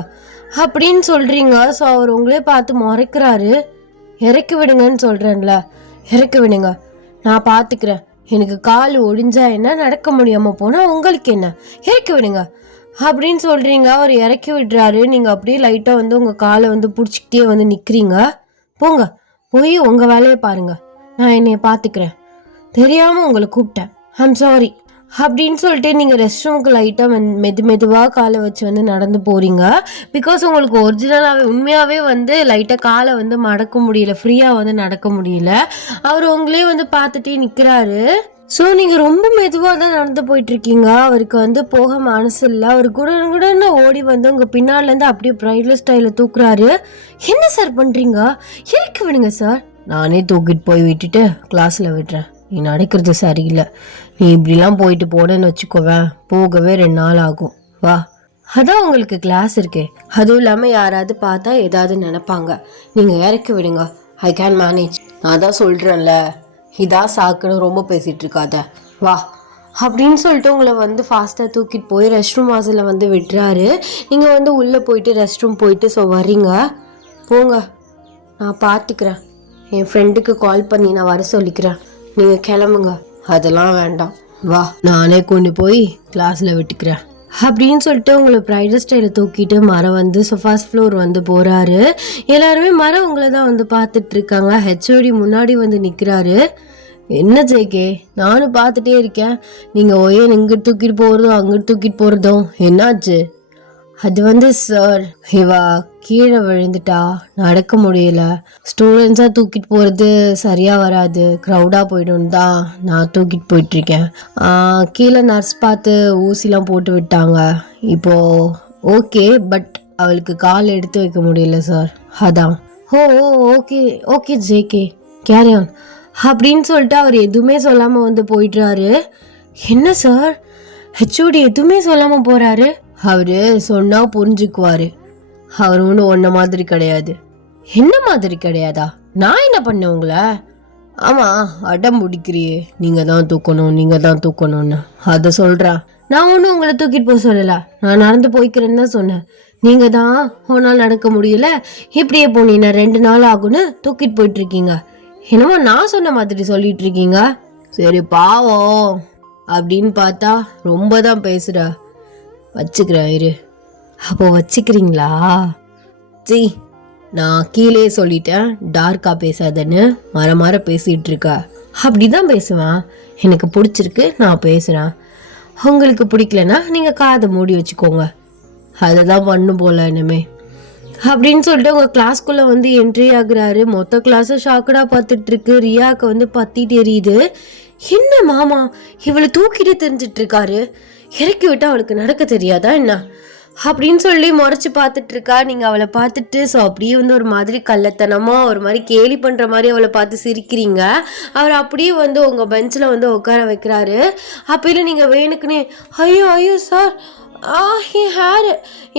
அப்படின்னு சொல்கிறீங்க. ஸோ அவர் உங்களே பார்த்து முறைக்கிறாரு. இறக்கி விடுங்கன்னு சொல்கிறேன்ல, இறக்கி விடுங்க, நான் பார்த்துக்கிறேன், எனக்கு கால் ஒடிஞ்சா என்ன, நடக்க முடியாமல் போனால் உங்களுக்கு என்ன, இறக்கி விடுங்க அப்படின்னு சொல்கிறீங்க. அவர் இறக்கி விடுறாரு. நீங்கள் அப்படியே லைட்டாக வந்து உங்கள் காலை வந்து பிடிச்சிக்கிட்டே வந்து நிற்கிறீங்க. போங்க, போய் உங்கள் வேலையை பாருங்கள், நான் என்னைய பார்த்துக்கிறேன், தெரியாமல் உங்களை கூப்பிட்டேன், ஐம் சாரி அப்படின்னு சொல்லிட்டு நீங்கள் ரெஸ்ட் ரூமுக்கு லைட்டாக மெதுவாக காலை வச்சு வந்து நடந்து போகிறீங்க. பிகாஸ் உங்களுக்கு ஒரிஜினலாகவே உண்மையாகவே வந்து லைட்டாக காலை வந்து மடக்க முடியல, ஃப்ரீயாக வந்து நடக்க முடியல. அவர் உங்களே வந்து பார்த்துட்டே நிற்கிறாரு. ஸோ நீங்கள் ரொம்ப மெதுவாக தான் நடந்து போயிட்டுருக்கீங்க. அவருக்கு வந்து போக மனசு இல்லை. அவர் கூட ஓடி வந்து உங்கள் பின்னாலேருந்து அப்படியே பிரைட்லெஸ் ஸ்டைலில் தூக்குறாரு. என்ன சார் பண்ணுறீங்க, இறக்கி விடுங்க சார். நானே தூக்கிட்டு போய் விட்டுட்டு கிளாஸில் விடுறேன், நீ நடக்கிறது சரியில்லை, நீ இப்படிலாம் போயிட்டு போனேன்னு வச்சுக்கோவேன், போகவே 2 நாள் ஆகும், வா. அதான் உங்களுக்கு கிளாஸ் இருக்கே, அதுவும் இல்லாமல் யாராவது பார்த்தா ஏதாவது நினைப்பாங்க, நீங்கள் இறக்கி விடுங்க, ஐ கேன் மேனேஜ். நான் தான் சொல்கிறேன்ல, இதான் சாக்குன்னு ரொம்ப பேசிகிட்டு இருக்காத, வா அப்படின்னு சொல்லிட்டு உங்களை வந்து ஃபாஸ்ட்டாக தூக்கிட்டு போய் ரெஸ்ட் ரூம் வாசலில் வந்து விட்டுறாரு. நீங்கள் வந்து உள்ளே போயிட்டு ரெஸ்ட் ரூம் போயிட்டு ஸோ வர்றீங்க. போங்க, நான் பார்த்துக்கிறேன், என் ஃப்ரெண்டுக்கு கால் பண்ணி நான் வர சொல்லிக்கிறேன், நீங்கள் கிளம்புங்க. அதெல்லாம் வேண்டாம், வா, நானே கொண்டு போய் கிளாஸில் விட்டுக்கிறேன் அப்படின்னு சொல்லிட்டு உங்களை பிரைடல் ஸ்டைலை தூக்கிட்டு மரம் வந்து ஃபர்ஸ்ட் ஃப்ளோர் வந்து போகிறாரு. எல்லாருமே மரம் உங்களை தான் வந்து பார்த்துட்டு இருக்காங்க. ஹெச்ஓடி முன்னாடி வந்து நிற்கிறாரு. என்ன ஜேகே, நானும் பார்த்துட்டே இருக்கேன், நீங்கள் ஒயன் இங்கிட்டு தூக்கிட்டு போகிறதும் அங்கிட்டு தூக்கிட்டு போகிறதும் என்னாச்சு? அது வந்து சார், இவா கீழே விழுந்துட்டா, நடக்க முடியல, ஸ்டூடெண்ட்ஸாக தூக்கிட்டு போகிறது சரியாக வராது, க்ரௌடாக போய்டும் தான் நான் தூக்கிட்டு போயிட்டுருக்கேன். கீழே நர்ஸ் பார்த்து ஊசிலாம் போட்டு விட்டாங்க, இப்போது ஓகே, பட் அவளுக்கு கால் எடுத்து வைக்க முடியல சார், அதான். Oh okay okay JK, carry on அப்படின்னு சொல்லிட்டு அவர் எதுவுமே சொல்லாமல் வந்து போயிடுறாரு. என்ன சார், ஹெச்ஓடி எதுவுமே சொல்லாமல் போகிறாரு? அவர் சொன்னால் புரிஞ்சுக்குவார், அவர் ஒன்றும் ஒன்றை மாதிரி கிடையாது. என்ன மாதிரி கிடையாதா? நான் என்ன பண்ணேன் உங்களை? ஆமாம், அடம் பிடிக்கிறியே, நீங்கள் தான் தூக்கணும், நீங்கள் தான் தூக்கணும்னு, அதை சொல்கிறேன். நான் ஒன்றும் உங்களை தூக்கிட்டு போக சொல்லலை, நான் நடந்து போய்க்கிறேன்னு தான் சொன்னேன். நீங்கள் தான் ஒரு நாள் நடக்க முடியல, இப்படியே போனீங்கன்னா 2 நாள் ஆகுன்னு தூக்கிட்டு போயிட்டுருக்கீங்க. என்னமோ நான் சொன்ன மாதிரி சொல்லிட்டு இருக்கீங்க. சரி பாவம் அப்படின்னு பார்த்தா ரொம்ப தான் பேசுகிற, வச்சுக்கிறேன் இரு. அப்போ வச்சுக்கிறீங்களா? சி, நான் கீழே சொல்லிட்டேன் டார்க்காக பேசாதன்னு, மர பேசிகிட்டு இருக்க. அப்படி தான் பேசுவேன், எனக்கு பிடிச்சிருக்கு நான் பேசுகிறேன், உங்களுக்கு பிடிக்கலன்னா நீங்கள் காதை மூடி வச்சுக்கோங்க, அதை தான் பண்ணும் போல இனிமே அப்படின்னு சொல்லிட்டு உங்கள் கிளாஸ்க்குள்ளே வந்து என்ட்ரி ஆகுறாரு. மொத்த கிளாஸும் ஷாக்கடாக பார்த்துட்ருக்கு. ரியாவுக்கு வந்து பற்றிட்டு எரியுது. என்ன மாமா இவளை தூக்கிட்டு தெரிஞ்சிட்டு இருக்காரு, இறக்கி விட்டு அவளுக்கு நடக்க தெரியாதா என்ன அப்படின்னு சொல்லி முறைச்சி பார்த்துட்ருக்கா. நீங்கள் அவளை பார்த்துட்டு ஸோ அப்படியே வந்து ஒரு மாதிரி கள்ளத்தனமாக ஒரு மாதிரி கேலி பண்ணுற மாதிரி அவளை பார்த்து சிரிக்கிறீங்க. அவர் அப்படியே வந்து உங்கள் பெஞ்சில் வந்து உட்கார வைக்கிறாரு. அப்போ இல்லை நீங்கள் வேணுக்குன்னே ஐயோ ஐயோ சார்,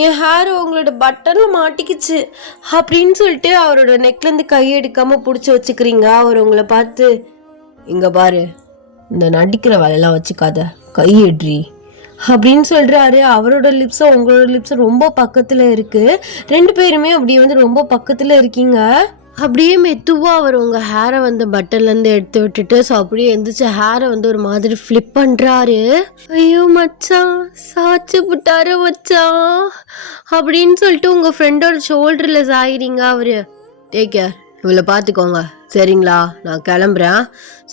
என் ஹேர் உங்களோட பட்டனில் மாட்டிக்கிச்சு அப்படின்னு சொல்லிட்டு அவரோட நெக்லேருந்து கையை எடுக்காமல் பிடிச்சி வச்சுக்கிறீங்க. அவர் உங்களை பார்த்து இங்கே பாரு, இந்த நடிக்கிற வேலையெல்லாம் வச்சுக்காத, கையெட்ரி அப்படின்னு சொல்கிறாரு. அவரோட லிப்ஸும் உங்களோட லிப்ஸும் ரொம்ப பக்கத்தில் இருக்குது. 2 பேருமே அப்படியே வந்து ரொம்ப பக்கத்தில் இருக்கீங்க. அப்படியே மெதுவாக அவர் உங்கள் ஹேரை வந்து பட்டன்லேருந்து எடுத்து விட்டுட்டு ஸோ அப்படியே எந்திரிச்சு ஹேரை வந்து ஒரு மாதிரி ஃப்ளிப் பண்ணுறாரு. ஐயோ மச்சான், சாச்சு புட்டாரு மச்சான் அப்படின்னு சொல்லிட்டு உங்கள் ஃப்ரெண்டோட ஷோல்டரில் சாயிறீங்க. அவர் டேக் கேர், இவளை பார்த்துக்கோங்க சரிங்களா, நான் கிளம்புறேன்,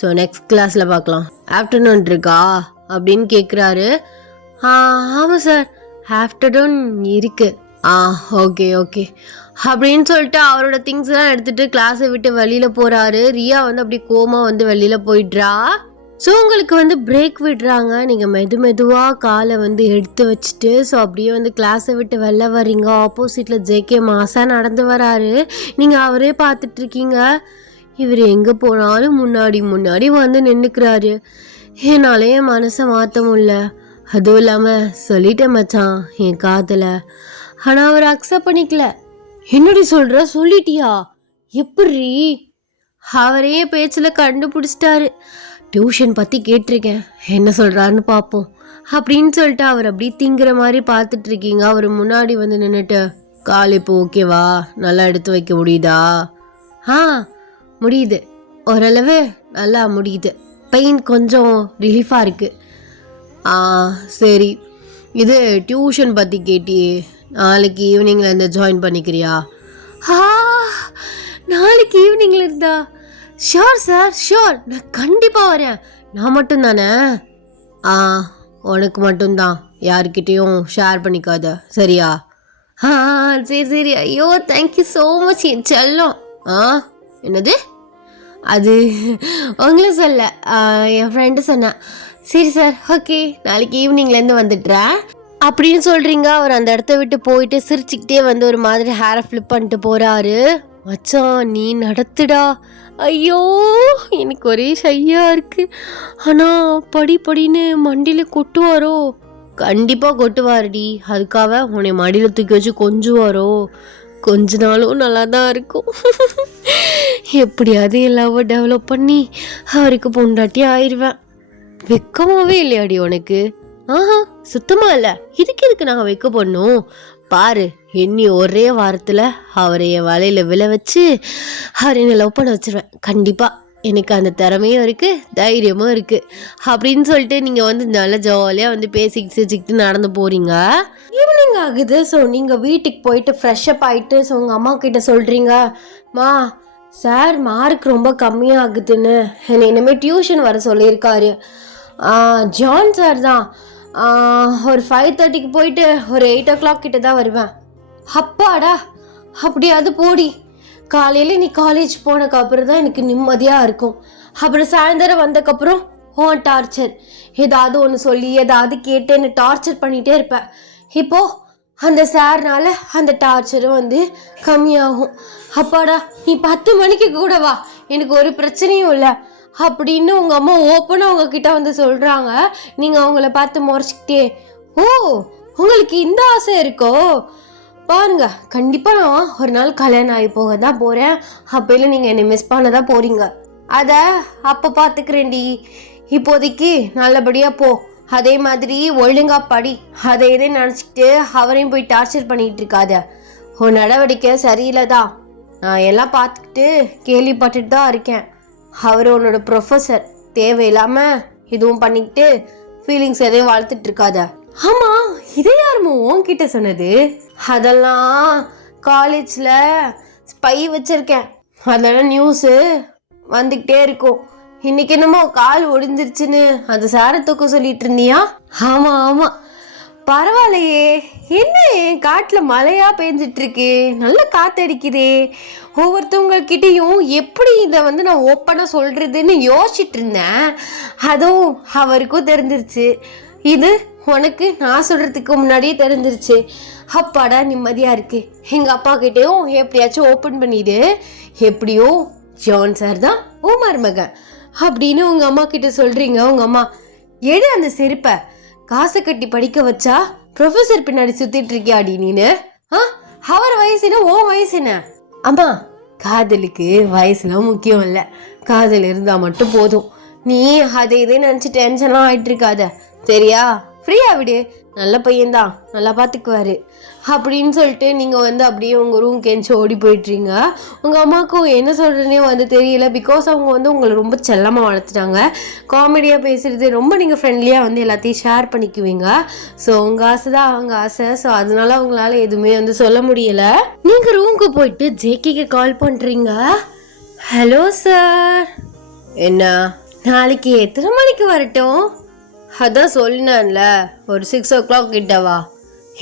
ஸோ நெக்ஸ்ட் கிளாஸில் பார்க்கலாம். ஆஃப்டர்நூன் இருக்கா அப்படின்னு கேட்குறாரு. ஆமாம் சார், ஆஃப்டர்நூன் இருக்கு. ஓகே ஓகே அப்படின்னு சொல்லிட்டு அவரோட திங்ஸ் எல்லாம் எடுத்துட்டு கிளாஸை விட்டு வெளியில போறாரு. ரியா வந்து அப்படி கோமா வந்து வெளியில போயிடுறா. ஸோ உங்களுக்கு வந்து பிரேக் விடுறாங்க. நீங்கள் மெதுவாக காலை வந்து எடுத்து வச்சுட்டு ஸோ அப்படியே வந்து கிளாஸை விட்டு வெளில வர்றீங்க. ஆப்போசிட்டில் ஜேகே மாசா நடந்து வராரு. நீங்கள் அவரே பார்த்துட்ருக்கீங்க. இவர் எங்கே போனாலும் முன்னாடி வந்து நின்றுக்கிறாரு. என்னாலே என் மனசை மாற்ற முடியல. அதுவும் இல்லாமல் சொல்லிட்டேன் மச்சான் என் காதலை, ஆனால் அவர் அக்செப்ட் பண்ணிக்கல. என்னடி சொல்கிற, சொல்லிட்டியா, எப்படி அவரையே பேச்சில் கண்டுபிடிச்சிட்டாரு. டியூஷன் பற்றி கேட்டிருக்கேன், என்ன சொல்கிறாருன்னு பார்ப்போம் அப்படின்னு சொல்லிட்டு அவர் அப்படி திங்கிற மாதிரி பார்த்துட்டு இருக்கீங்க. அவர் முன்னாடி வந்து நின்றுட்டு, கால் இப்போ ஓகேவா, நல்லா எடுத்து வைக்க முடியுதா? ஆ முடியுது, ஓரளவு நல்லா முடியுது, பெயின் கொஞ்சம் ரிலீஃபாக இருக்குது. சரி, இது டியூஷன் பற்றி கேட்டியே, நாளைக்கு ஈவினிங்கில் இருந்து ஜாயின் பண்ணிக்கிறியா? நாளைக்கு ஈவினிங்கில் இருந்தா? ஷோர் சார், ஷோர், நான் கண்டிப்பாக வரேன். நான் மட்டும்தானே? உனக்கு மட்டும்தான், யார்கிட்டையும் ஷேர் பண்ணிக்காத, சரியா? சரி சரி. ஐயோ தேங்க்யூ ஸோ மச் என் செல்லம். என்னது? அது உங்களை சொல்ல, என் ஃப்ரெண்டு சொன்னேன். சரி சார், ஓகே, நாளைக்கு ஈவினிங்லேருந்து வந்துடுறேன் அப்படின்னு சொல்கிறீங்க. அவர் அந்த இடத்த விட்டு போயிட்டு சிரிச்சுக்கிட்டே வந்து ஒரு மாதிரி ஹேரை ஃப்ளிப் பண்ணிட்டு போகிறாரு. மச்சான் நீ நடத்துடா. ஐயோ எனக்கு ஒரே ஷையாக இருக்குது. ஆனால் படின்னு மண்டியில் கொட்டுவாரோ? கண்டிப்பாக கொட்டுவாருடி. அதுக்காக உன்னை மடியில் தூக்கி வச்சு கொஞ்சுவாரோ? கொஞ்ச நாளும் நல்லா தான் இருக்கும். எப்படியாவது எல்லாவும் டெவலப் பண்ணி அவருக்கு பொண்டாட்டி ஆயிடுவேன். வெக்கமாகவே இல்லையாடி உனக்கு? சுத்தமாக இல்லை. இதுக்கு நாங்கள் வைக்க போடணும்? பாரு, எண்ணி ஒரே வாரத்தில் அவரை என் வலையில் விழ வச்சு அவரை என்னை லவ் பண்ண வச்சிருவேன். கண்டிப்பாக எனக்கு அந்த திறமையும் இருக்குது, தைரியமும் இருக்குது அப்படின்னு சொல்லிட்டு நீங்கள் வந்து நல்லா ஜாலியாக வந்து பேசிக்கிட்டு சிரிச்சுக்கிட்டு நடந்து போகிறீங்க. ஈவினிங் ஆகுது. ஸோ நீங்கள் வீட்டுக்கு போயிட்டு ஃப்ரெஷ்அப் ஆகிட்டு ஸோ உங்கள் அம்மா கிட்ட சொல்கிறீங்க, மா சார் மார்க் ரொம்ப கம்மியாக ஆகுதுன்னு என்னை இனிமேல் டியூஷன் வர சொல்லியிருக்காரு. ஜான் சார் தான். ஒரு 5:30க்கு போயிட்டு ஒரு 8 o'clock கிட்ட தான் வருவேன். அப்பாடா, அப்படியாவது போடி. காலையில் நீ காலேஜ் போனக்கு அப்புறம் தான் எனக்கு நிம்மதியாக இருக்கும். அப்புறம் சாயந்தரம் வந்தக்கப்புறம் டார்ச்சர், ஏதாவது ஒன்று சொல்லி ஏதாவது கேட்டு என்னை டார்ச்சர் பண்ணிகிட்டே இருப்பேன். இப்போது அந்த சார்னால அந்த டார்ச்சரும் வந்து கம்மியாகும். அப்பாடா, நீ 10 மணிக்கு கூட வா, எனக்கு ஒரு பிரச்சனையும் இல்லை அப்படின்னு உங்கள் அம்மா ஓப்பனாக உங்ககிட்ட வந்து சொல்கிறாங்க. நீங்கள் அவங்கள பார்த்து முறைச்சிக்கிட்டே, ஓ உங்களுக்கு இந்த ஆசை இருக்கோ? பாருங்க, கண்டிப்பாக நான் ஒரு நாள் கல்யாணம் ஆகி போக தான் போகிறேன். அப்போல நீங்கள் என்னை மிஸ் பண்ண தான் போகிறீங்க. அதை அப்போ பார்த்துக்கிறேன்டி. இப்போதைக்கு நல்லபடியாக போ. அதே மாதிரி ஒழுங்கா படி. அதை எதே நினச்சிக்கிட்டு அவரையும் போய் டார்ச்சர் பண்ணிகிட்டு இருக்காத. உன் நடவடிக்கை சரியில்லை தான், நான் எல்லாம் பார்த்துக்கிட்டு கேள்விப்பட்டுட்டு தான் இருக்கேன். அவர் உன்னோட ப்ரொஃபஸர், தேவையில்லாமல் இதுவும் பண்ணிக்கிட்டு ஃபீலிங்ஸ் எதையும் வளர்த்துட்டு இருக்காத. ஆமாம், இதை யாருமோ உன்கிட்ட சொன்னது? அதெல்லாம் காலேஜில் ஸ்பை வச்சுருக்கேன், அதெல்லாம் நியூஸு வந்துக்கிட்டே இருக்கும். இன்னைக்கு என்னமோ கால் ஒடிஞ்சிருச்சுன்னு அந்த சாரை தூக்க சொல்லிட்டு இருந்தியா? ஆமாம் ஆமாம். பரவாயில்லையே, என்ன காட்டில் மழையா பெஞ்சிட்டு இருக்கு, நல்ல காத்தடிக்குதே. ஒவ்வொருத்தவங்கக்கிட்டையும் எப்படி இதை வந்து நான் ஓப்பனாக சொல்கிறதுன்னு யோசிச்சுட்டு இருந்தேன். அதுவும் அவருக்கும் தெரிஞ்சிருச்சு. இது உனக்கு நான் சொல்கிறதுக்கு முன்னாடியே தெரிஞ்சிருச்சு. அப்பாடா நிம்மதியாக இருக்கு. எங்கள் அப்பா கிட்டேயும் எப்படியாச்சும் ஓப்பன் பண்ணிடு. எப்படியோ ஜான் சார் தான் ஓ மருமகன் அப்படின்னு உங்கள் அம்மா கிட்ட சொல்கிறீங்க. உங்கள் அம்மா, எடு அந்த செருப்பை, காசை கட்டி படிக்க வச்சா ப்ரொஃபஸர் பின்னாடி சுற்றிட்டு இருக்கியாடி நீனு? அவர் வயசுனா ஓ வயசு என்ன? அம்மா, காதலுக்கு வயசுலாம் முக்கியம் இல்லை, காதல் இருந்தால் மட்டும் போதும். நீ அதை இதே நினச்சி டென்ஷன்லாம் ஆகிட்டு இருக்காத, சரியா? ஃப்ரீயா விடு, நல்ல பையன்தான், நல்லா பார்த்துக்குவாரு அப்படின்னு சொல்லிட்டு நீங்கள் வந்து அப்படியே உங்கள் ரூம் கெஞ்சி ஓடி போயிட்டுறீங்க. உங்கள் அம்மாவுக்கும் என்ன சொல்கிறேனே வந்து தெரியல. பிகாஸ் அவங்க வந்து உங்களை ரொம்ப செல்லமாக வளர்த்துட்டாங்க. காமெடியாக பேசுகிறது, ரொம்ப நீங்கள் ஃப்ரெண்ட்லியாக வந்து எல்லாத்தையும் ஷேர் பண்ணிக்குவீங்க. ஸோ உங்கள் ஆசை தான் அவங்க ஆசை. ஸோ அதனால அவங்களால எதுவுமே வந்து சொல்ல முடியலை. நீங்கள் ரூமுக்கு போயிட்டு ஜேகேக்கு கால் பண்ணுறீங்க. Hello sir. என்ன, நாளைக்கு எத்தனை மணிக்கு வரட்டும்? அதான் சொல்லினான்ல, ஒரு 6 o'clock கிட்டவா.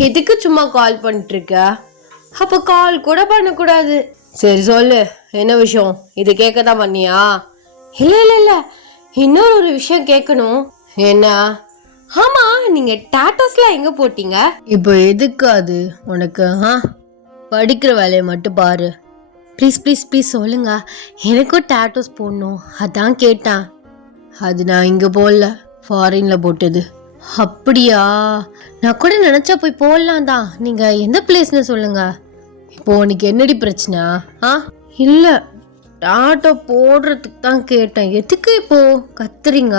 எதுக்கு சும்மா கால் பண்ணிட்டுருக்க? அப்போ கால் கூட பண்ணக்கூடாது. சரி சொல்லு, என்ன விஷயம்? இது கேட்க தான் பண்ணியா? இல்லை இல்லை இல்லை, இன்னொரு விஷயம் கேட்கணும். என்ன? ஆமாம், நீங்கள் டாட்டோஸ்லாம் எங்கே போட்டீங்க? இப்போ எதுக்கு அது உனக்கு? படிக்கிற வேலையை மட்டும் பாரு. ப்ளீஸ் ப்ளீஸ் ப்ளீஸ் சொல்லுங்க, எனக்கும் டாட்டோஸ் போடணும், அதான் கேட்டேன். அது நான் இங்கே போடல, ஃபாரின்ல போட்டது. அப்படியா? நான் கூட நினச்சா போய் போடலாம் தான். நீங்கள் எந்த பிளேஸ்னு சொல்லுங்க. இப்போ உனக்கு என்னடி பிரச்சனை? இல்லை, டாட்டோ போடுறதுக்கு தான் கேட்டேன். எதுக்கு இப்போ கத்துறீங்க?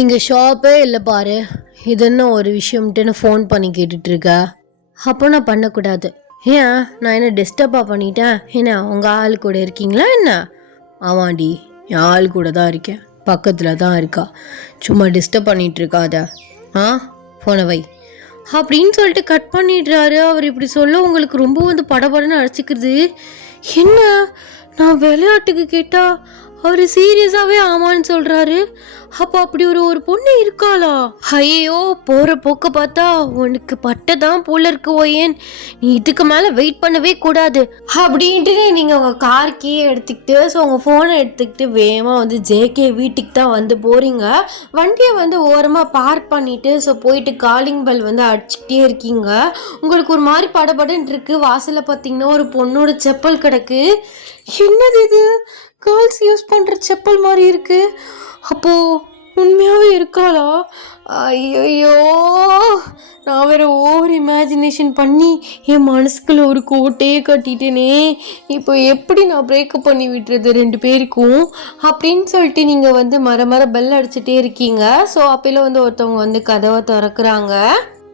இங்கே ஷாப்பே இல்லை பாரு. இது என்ன ஒரு விஷயம்ட்டுன்னு ஃபோன் பண்ணி கேட்டுட்டு இருக்க? அப்போ நான் பண்ணக்கூடாது. ஏன் நான் என்ன டிஸ்டர்பாக பண்ணிட்டேன்? என்ன உங்கள் ஆள் கூட இருக்கீங்களா என்ன? ஆமாண்டி, என் ஆள் கூட தான் இருக்கேன், பக்கத்தில் தான் இருக்கா. சும்மா டிஸ்டர்ப் பண்ணிகிட்டு இருக்காத. ஆ, ஃபோனை வை அப்படின்னு சொல்லிட்டு கட் பண்ணிடுறாரு. அவர் இப்படி சொல்ல உங்களுக்கு ரொம்ப வந்து படபடன்னு அழைச்சிக்கிறது. என்ன நான் விளையாட்டுக்கு கேட்டா அவர் சீரியஸாகவே ஆமான்னு சொல்கிறாரு. அப்போ அப்படி ஒரு பொண்ணு இருக்காளா? ஐயோ, போகிற போக்க பார்த்தா உனக்கு பட்டதான் போல இருக்கு ஓயேன். நீ இதுக்கு மேலே வெயிட் பண்ணவே கூடாது அப்படின்ட்டு நீங்கள் உங்கள் கார் கீ எடுத்துக்கிட்டு ஸோ உங்கள் ஃபோனை எடுத்துக்கிட்டு வேகமாக வந்து ஜேகே வீட்டுக்கு தான் வந்து போகிறீங்க. வண்டியை வந்து ஓரமாக பார்க் பண்ணிவிட்டு ஸோ போயிட்டு காலிங் பெல் வந்து அடிச்சுக்கிட்டே இருக்கீங்க. உங்களுக்கு ஒரு மாதிரி படபடன்னு இருக்குது. வாசலில் பார்த்தீங்கன்னா ஒரு பொண்ணோட செப்பல் கிடக்கு. என்னது இது? கேர்ள்ஸ் யூஸ் பண்ணுற செப்பல் மாதிரி இருக்கு. அப்போது உண்மையாகவே இருக்காளா? ஐயோ, நான் வேற ஓவர் இமேஜினேஷன் பண்ணி என் மனசுக்குள்ள ஒரு கோட்டையே கட்டிட்டேனே. இப்போ எப்படி நான் பிரேக்கப் பண்ணி விட்டுறது ரெண்டு பேருக்கும் அப்படின்னு சொல்லிட்டு நீங்கள் வந்து மர பெல் அடிச்சுட்டே இருக்கீங்க. ஸோ அப்போல வந்து ஒருத்தவங்க வந்து கதவை திறக்கிறாங்க.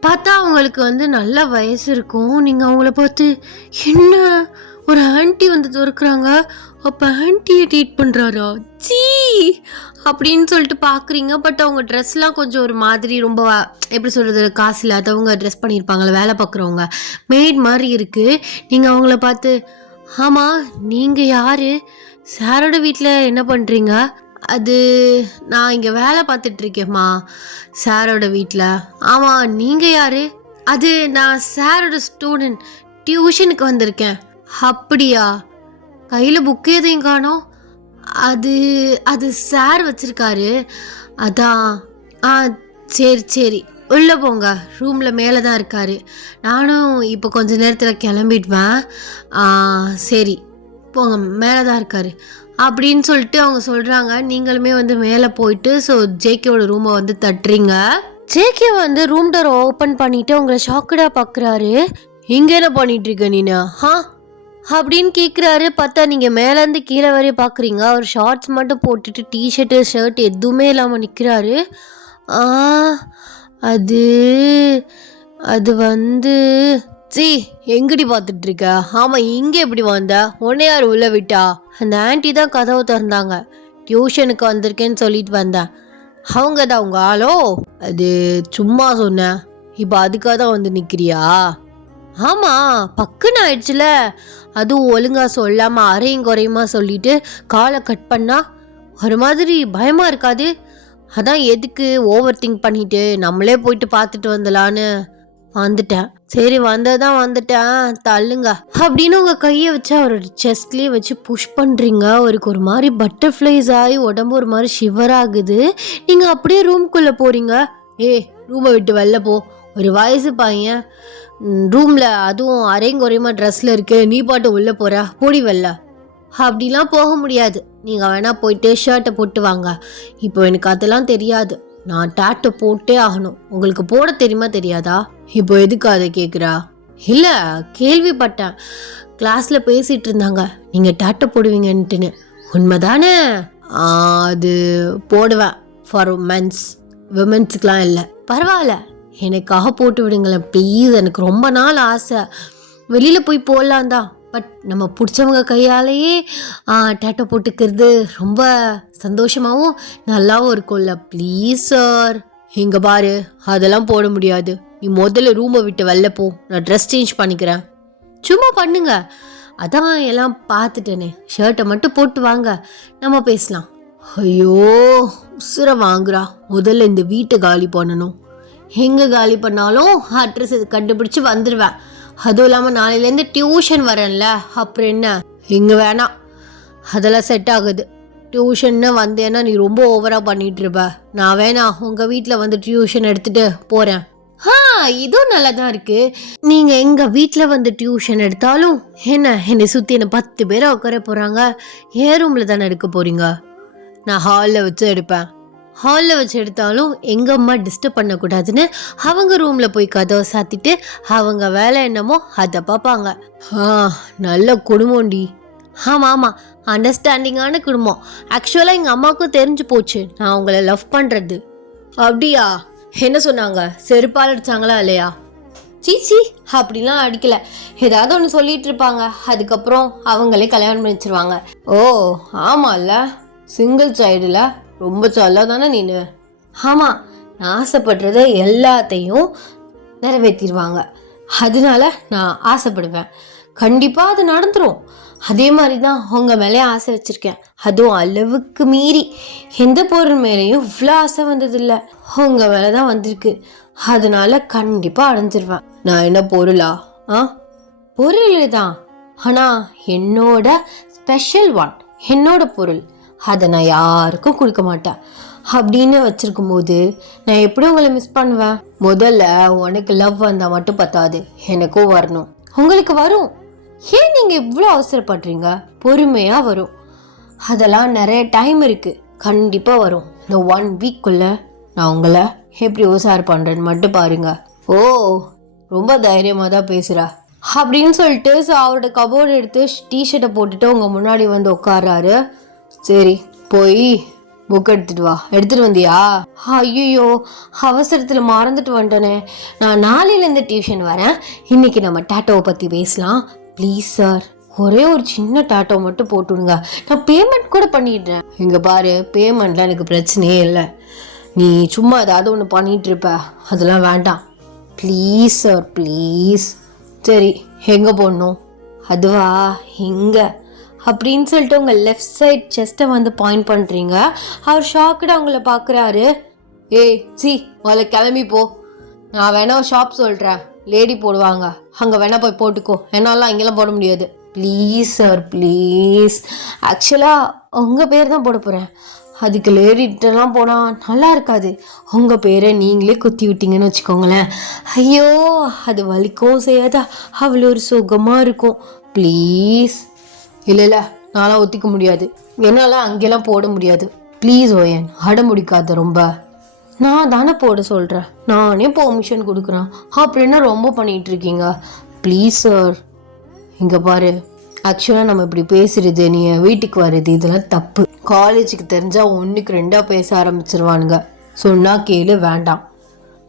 பார்த்தா அவங்களுக்கு வந்து நல்ல வயசு இருக்கும். நீங்கள் அவங்கள பார்த்து என்ன ஒரு ஆன்ட்டி வந்து திறக்கிறாங்க. அப்போ ஆன்ட்டியை ட்ரீட் பண்ணுறாரா? சீ அப்படின்னு சொல்லிட்டு பார்க்குறீங்க. பட் அவங்க ட்ரெஸ்லாம் கொஞ்சம் ஒரு மாதிரி ரொம்ப எப்படி சொல்கிறது, காசு இல்லாதவங்க ட்ரெஸ் பண்ணியிருப்பாங்களே, வேலை பார்க்குறவங்க மேட் மாதிரி இருக்குது. நீங்கள் அவங்கள பார்த்து ஆமாம் நீங்கள் யார்? சாரோட வீட்டில் என்ன பண்ணுறீங்க? அது நான் இங்கே வேலை பார்த்துட்ருக்கேம்மா சாரோட வீட்டில். ஆமாம் நீங்கள் யார்? அது நான் சாரோட ஸ்டூடெண்ட், டியூஷனுக்கு வந்திருக்கேன். அப்படியா? கையில் புக்கு எதையும் காணோம். அது சார் வச்சுருக்காரு, அதான். ஆ சரி உள்ளே போங்க, ரூமில் மேலே தான் இருக்கார். நானும் இப்போ கொஞ்ச நேரத்தில் கிளம்பிடுவேன். சரி போங்க, மேலே தான் இருக்கார் அப்படின்னு சொல்லிட்டு அவங்க சொல்கிறாங்க. நீங்களுமே வந்து மேலே போயிட்டு ஸோ ஜேகேவோட ரூமை வந்து தட்டுறீங்க. ஜேகே வந்து ரூம் டோர் ஓப்பன் பண்ணிவிட்டு உங்களை ஷாக்கடாக பார்க்குறாரு. இங்கே என்ன பண்ணிகிட்ருக்க நீனா? அப்படின்னு கேட்குறாரு. பார்த்தா நீங்கள் மேலேருந்து கீழே வரையும் பார்க்குறீங்க. அவர் ஷார்ட்ஸ் மட்டும் போட்டுட்டு டிஷர்ட்டு ஷர்ட் எதுவுமே இல்லாமல் நிற்கிறாரு. அது வந்து எங்கடி பார்த்துட்ருக்க? ஆமாம், இங்கே எப்படி வந்த? உன்னை யார் உள்ள விட்டா? அந்த ஆன்ட்டி தான் கதவை திறந்தாங்க. டியூஷனுக்கு வந்திருக்கேன்னு சொல்லிட்டு வந்தேன். அவங்க தான் உங்க ஆளோ? அது சும்மா சொன்னேன். இப்போ அதுக்காக தான் வந்து நிற்கிறியா? ஆமாம், பக்குன்னு ஆயிடுச்சுல. அதுவும் ஒழுங்காக சொல்லாமல் அரையும் குறையுமா சொல்லிட்டு காலை கட் பண்ணா ஒரு மாதிரி பயமாக இருக்காது? அதான் எதுக்கு ஓவர் திங்க் பண்ணிட்டு நம்மளே போயிட்டு பார்த்துட்டு வந்துடலான்னு வந்துட்டேன். சரி வந்ததான் வந்துட்டேன், தள்ளுங்க அப்படின்னு உங்கள் கையை வச்சு அவரோட செஸ்ட்லேயே வச்சு புஷ் பண்ணுறீங்க. அவருக்கு ஒரு மாதிரி பட்டர்ஃப்ளைஸ் ஆகி உடம்பு ஒரு மாதிரி ஷிவர் ஆகுது. நீங்கள் அப்படியே ரூம்குள்ளே போகிறீங்க. ரூமை விட்டு வெளில போ. ஒரு வயசு பையன் ரூமில் அதுவும் அரைங்குறையுமா ட்ரெஸ்ஸில் இருக்கு, நீ பாட்டு உள்ளே போகிற, போடி வெளில. அப்படிலாம் போக முடியாது. நீங்கள் வேணால் போயிட்டு ஷர்ட்டை போட்டு வாங்க. இப்போ எனக்கு அதெல்லாம் தெரியாது, நான் டாட்டோ போட்டே ஆகணும். உங்களுக்கு போட தெரியுமா தெரியாதா? இப்போ எதுக்கு அதை கேட்குறா? இல்லை, கேள்விப்பட்டேன், கிளாஸில் பேசிகிட்டு இருந்தாங்க நீங்கள் டாட்டோ போடுவீங்கன்ட்டுன்னு. உண்மைதானே? அது போடுவேன், ஃபார் மென்ஸ், விமென்ஸுக்கெலாம் இல்லை. பரவாயில்ல, எனக்காக போட்டு விடுங்களேன் ப்ளீஸ். எனக்கு ரொம்ப நாள் ஆசை, வெளியில் போய் போடலாம் தான். பட் நம்ம பிடிச்சவங்க கையாலேயே டேட்டோ போட்டுக்கிறது ரொம்ப சந்தோஷமாகவும் நல்லாவும் இருக்கும்ல. Please sir. இங்கே பாரு, அதெல்லாம் போட முடியாது. நீ முதல்ல ரூமை விட்டு வெளில போ, நான் ட்ரெஸ் சேஞ்ச் பண்ணிக்கிறேன். சும்மா பண்ணுங்க, அதான் எல்லாம் பார்த்துட்டேனே. ஷர்ட்டை மட்டும் போட்டு வாங்க, நம்ம பேசலாம். ஐயோ, உசுரை வாங்குறா. முதல்ல இந்த வீட்டை காலி பண்ணணும். எங்கே காலி பண்ணாலும் அட்ரஸ் கண்டுபிடிச்சி வந்துடுவேன். அதுவும் இல்லாமல் நாளையிலேருந்து டியூஷன் வரேன்ல, அப்புறம் என்ன? இங்கே வேணாம், அதெல்லாம் செட் ஆகுது. டியூஷன்னு வந்தேன்னா நீ ரொம்ப ஓவராக பண்ணிகிட்டு இருப்ப. நான் வேணா உங்கள் வீட்டில் வந்து டியூஷன் எடுத்துகிட்டு போகிறேன். இதுவும் நல்லா தான் இருக்குது. நீங்கள் எங்கள் வீட்டில் வந்து டியூஷன் எடுத்தாலும் என்னை சுற்றி என்னை 10 பேரை உட்கார போகிறாங்க. என் ரூமில் தானே எடுக்க போகிறீங்க. நான் ஹாலில் வச்சு எடுப்பேன். ஹாலில் வச்சு எடுத்தாலும் எங்கள் அம்மா டிஸ்டர்ப் பண்ணக்கூடாதுன்னு அவங்க ரூமில் போய் கதவை சாத்திட்டு அவங்க வேலை என்னமோ அதை பார்ப்பாங்க. நல்ல குடும்பம்டி. ஆமாம் ஆமாம், அண்டர்ஸ்டாண்டிங்கான குடும்பம். ஆக்சுவலாக எங்கள் அம்மாவுக்கும் தெரிஞ்சு போச்சு நான் உங்களை லவ் பண்ணுறது. அப்படியா? என்ன சொன்னாங்க? செருப்பால் அடிச்சாங்களா இல்லையா? சீச்சி, அப்படிலாம் அடிக்கல. ஏதாவது ஒன்று சொல்லிட்டு இருப்பாங்க, அதுக்கப்புறம் அவங்களே கல்யாணம் பண்ணி வச்சிருவாங்க. ஓ ஆமாம்ல, சிங்கிள் சைல்டுல ரொம்ப சொல்ல தானே நீனு. ஆமாம், நான் ஆசைப்படுறத எல்லாத்தையும் நிறைவேற்றிடுவாங்க. அதனால நான் ஆசைப்படுவேன், கண்டிப்பாக அது நடந்துடும். அதே மாதிரி தான் உங்கள் மேலே ஆசை வச்சுருக்கேன், அதுவும் அளவுக்கு மீறி. எந்த பொருள் மேலேயும் இவ்வளோ ஆசை வந்ததில்லை, உங்கள் மேலே தான் வந்திருக்கு. அதனால கண்டிப்பாக அடைஞ்சிருவேன். நான் என்ன பொருளா? பொருள் தான், ஆனால் என்னோட ஸ்பெஷல் ஒன், என்னோட பொருள். அதை நான் யாருக்கும் கொடுக்க மாட்டேன். அப்படின்னு வச்சிருக்கும் போது நான் எப்படி உங்களை மிஸ் பண்ணுவேன்? முதல்ல உனக்கு லவ் வந்தால் மட்டும் பத்தாது, எனக்கும் வரணும். உங்களுக்கு வரும். ஏன் நீங்கள் இவ்வளோ அவசரப்படுறீங்க? பொறுமையாக வரும். அதெல்லாம் நிறைய டைம் இருக்குது, கண்டிப்பாக வரும். இந்த 1 வீக்குள்ளே நான் உங்களை எப்படி உசார் பண்ணுறேன்னு மட்டும் பாருங்க. ஓ, ரொம்ப தைரியமாக தான் பேசுகிறா அப்படின்னு சொல்லிட்டு அவரோட கபோர்டு எடுத்து டிஷர்ட்டை போட்டுட்டு உங்கள் முன்னாடி வந்து உட்கார்றாரு. சரி, போய் புக் எடுத்துட்டு வா. எடுத்துட்டு வந்தியா? ஐயோ, அவசரத்தில் மறந்துட்டு வந்துட்டேனே. நான் நாளையிலேருந்து டியூஷன் வரேன். இன்னைக்கு நம்ம டேட்டோவை பற்றி பேசலாம். ப்ளீஸ் சார், ஒரே ஒரு சின்ன டேட்டோ மட்டும் போட்டுடுங்க, நான் பேமெண்ட் கூட பண்ணிடுறேன். இங்கே பாரு, பேமெண்ட்லாம் எனக்கு பிரச்சனையே இல்லை. நீ சும்மா ஏதாவது ஒன்று பண்ணிகிட்டு இருப்ப, அதெல்லாம் வேண்டாம். Please sir, please. சரி, எங்கே போடணும்? அதுவா, இங்கே அப்படின்னு சொல்லிட்டு உங்கள் லெஃப்ட் சைட் செஸ்ட்டை வந்து பாயிண்ட் பண்ணுறீங்க. அவர் ஷாக்குடு அவங்கள பார்க்குறாரு. ஏய் சி, முதல்ல கிளம்பி போ. நான் வேணா ஒரு ஷாப் சொல்கிறேன், லேடி போடுவாங்க, அங்கே வேணா போய் போட்டுக்கோ. என்னாலாம் அங்கெல்லாம் போட முடியாது. Please sir, please. ஆக்சுவலாக உங்கள் பேர் தான் போட போகிறேன், அதுக்கு லேடிட்டெல்லாம் போனால் நல்லா இருக்காது. உங்கள் பேரை நீங்களே குத்தி விட்டீங்கன்னு வச்சுக்கோங்களேன். ஐயோ, அது வலிக்கவும் செய்யாதா, அவ்வளோ ஒரு சுகமாக இருக்கும். ப்ளீஸ். இல்லை, நான்லாம் ஒத்திக்க முடியாது, என்னால் அங்கெல்லாம் போட முடியாது. ப்ளீஸ் ஓயன், அட முடிக்காத ரொம்ப. நான் தானே போட சொல்கிறேன், நானே பெர்மிஷன் கொடுக்குறேன், அப்படின்னா ரொம்ப பண்ணிகிட்டு இருக்கீங்க. Please sir. இங்கே பாரு, ஆக்சுவலாக நம்ம இப்படி பேசுறது, நீ வீட்டுக்கு வர்றது, இதெல்லாம் தப்பு. காலேஜுக்கு தெரிஞ்சால் 1க்கு 2 பேச ஆரம்பிச்சிருவானுங்க. சொன்னால் கேளு, வேண்டாம்.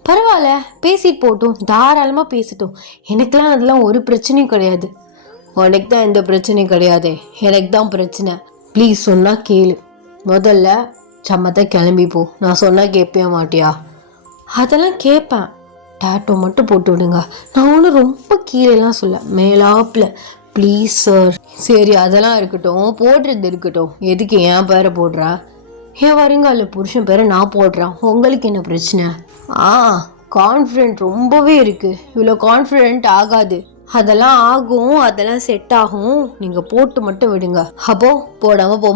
பரவாயில்ல, பேசிட்டு போட்டும், தாராளமாக பேசிட்டோம். எனக்கெல்லாம் அதெல்லாம் ஒரு பிரச்சனையும் கிடையாது. உனக்கு தான் எந்த பிரச்சனையும் கிடையாது, எனக்கு தான் பிரச்சனை. ப்ளீஸ், சொன்னால் கேளு. முதல்ல சம்மத்தை கிளம்பி போ. நான் சொன்னால் கேட்பே மாட்டியா? அதெல்லாம் கேட்பேன், டேட்டோ மட்டும் போட்டு விடுங்க. நான் ஒன்றும் ரொம்ப கீழேலாம் சொல்ல, மேலாப்பில். Please sir. சரி, அதெல்லாம் இருக்கட்டும், போடுறது இருக்கட்டும். எதுக்கு என் பேரை போடுறா? ஏன் வருங்கால புருஷன் பேரை நான் போடுறேன், உங்களுக்கு என்ன பிரச்சனை? கான்ஃபிடென்ட் ரொம்பவே இருக்குது. இவ்வளோ கான்ஃபிடென்ட் ஆகாது. அதெல்லாம் ஆகும், அதெல்லாம் செட் ஆகும். நீங்கள் போட்டு மட்டும் விடுங்க. அப்போ போடாமல் போக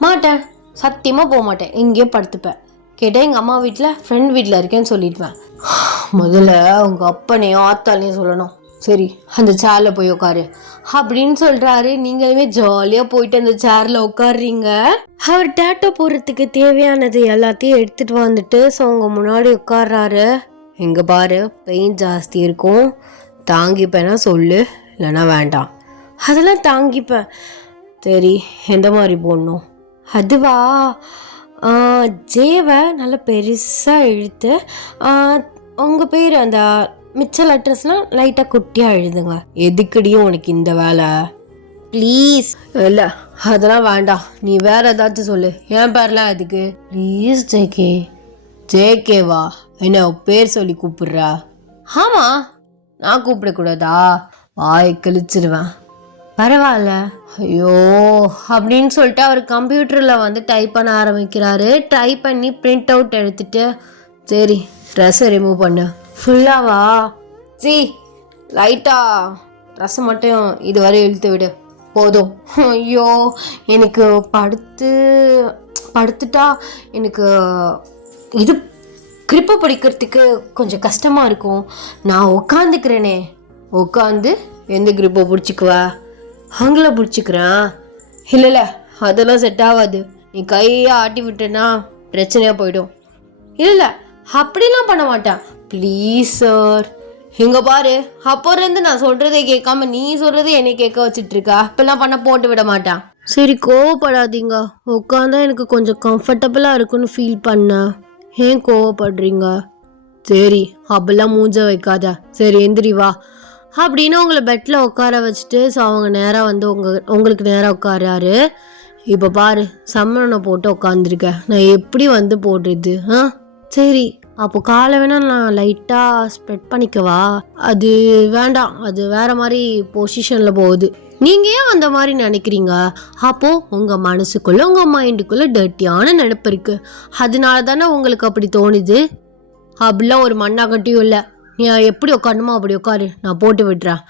மாட்டேன், சத்தியமாக போக மாட்டேன். இங்கேயே படுத்துப்பேன். கேட்டால் எங்கள் அம்மா வீட்டில், ஃப்ரெண்ட் வீட்டில் இருக்கேன்னு சொல்லிடுவேன். முதல்ல உங்கள் அப்பனையும் ஆத்தாலையும் சொல்லணும். சரி, அந்த சேரில் போய் உட்காரு அப்படின்னு சொல்கிறாரு. நீங்களுமே ஜாலியாக போயிட்டு அந்த சேரில் உட்காடுறீங்க. அவர் டேட்டோ போடுறதுக்கு தேவையானது எல்லாத்தையும் எடுத்துகிட்டு வந்துட்டு உங்கள் முன்னாடி உட்கார்றாரு. இங்கே பாரு, பெயின் ஜாஸ்தி இருக்கும், தாங்கிப்பேனா சொல்லு, இல்லைனா வேண்டாம். அதெல்லாம் தாங்கிப்பேன். சரி, எந்த மாதிரி போடணும்? அதுவா, ஜேவை நல்லா பெருசாக இழுத்து உங்கள் பேர் அந்த மிச்ச லெட்டர்ஸ்லாம் லைட்டாக குட்டியாக எழுதுங்க. எதுக்கடியும் உனக்கு இந்த வேலை? ப்ளீஸ். இல்லை, அதெல்லாம் வேண்டாம், நீ வேற ஏதாச்சும் சொல்லு. என் பேர்லாம் எதுக்கு? Please JK. ஜேகேவா? என்ன பேர் சொல்லி கூப்பிடுறா? ஆமாம், நான் கூப்பிடக்கூடாதா? வாய் கழிச்சிருவேன். பரவாயில்ல. ஐயோ அப்படின்னு சொல்லிட்டு அவர் கம்ப்யூட்டரில் வந்து டைப் பண்ண ஆரம்பிக்கிறாரு. டைப் பண்ணி பிரிண்ட் அவுட் எடுத்துட்டு, சரி ட்ரெஸ்ஸை ரிமூவ் பண்ணு. ஃபுல்லாவா? சி, லைட்டா ட்ரெஸ்ஸை மட்டும் இதுவரை இழுத்து விடு, போதும். ஐயோ, எனக்கு படுத்துட்டா எனக்கு இது கிரிப்பை படிக்கிறதுக்கு கொஞ்சம் கஷ்டமாக இருக்கும். நான் உட்காந்துக்கிறேனே, உட்காந்து எந்த கிரிப்பை பிடிச்சிக்குவா? அவங்கள பிடிச்சிக்கிறேன். இல்லை, அதெல்லாம் செட் ஆகாது. நீ கையை ஆட்டி விட்டேன்னா பிரச்சனையாக போயிடும். இல்லை, அப்படிலாம் பண்ண மாட்டேன். ப்ளீஸ் சார், இங்க பாரு, அப்போ இருந்து நான் சொல்றதை கேட்காம நீ சொல்றது என்னை கேட்க வச்சிட்டு இருக்கா. இப்பெல்லாம் பண்ண போட்டு விட மாட்டான். சரி கோவப்படாதீங்க, உட்காந்தா எனக்கு கொஞ்சம் கம்ஃபர்டபுளா இருக்குன்னு ஃபீல் பண்ண. ஏன் கோவப்படுறீங்க? சரி அப்பெல்லாம் மூஞ்ச வைக்காத, சரி எந்திரி வா அப்படின்னு உங்களை பெட்டில் உட்கார வச்சுட்டு ஸோ அவங்க நேராக வந்து உங்களுக்கு நேராக உட்காராரு. இப்போ பாரு, சம்மணனை போட்டு உட்காந்துருக்க, நான் எப்படி வந்து போடுறது? சரி அப்போ காலை வேணா நான் லைட்டாக ஸ்ப்ரெட் பண்ணிக்கவா? அது வேண்டாம், அது வேற மாதிரி பொசிஷனில் போகுது. நீங்கள் ஏன் அந்த மாதிரி நினைக்கிறீங்க? அப்போது உங்கள் மனசுக்குள்ளே உங்கள் மைண்டுக்குள்ளே டர்ட்டியான நினைப்பு இருக்குது, அதனால தானே உங்களுக்கு அப்படி தோணுது. அப்படிலாம் ஒரு மண்ணாகட்டியும் இல்லை, நீ எப்படி உட்காரணுமோ அப்படி உட்காரு, நான் போட்டு விட்டுறேன்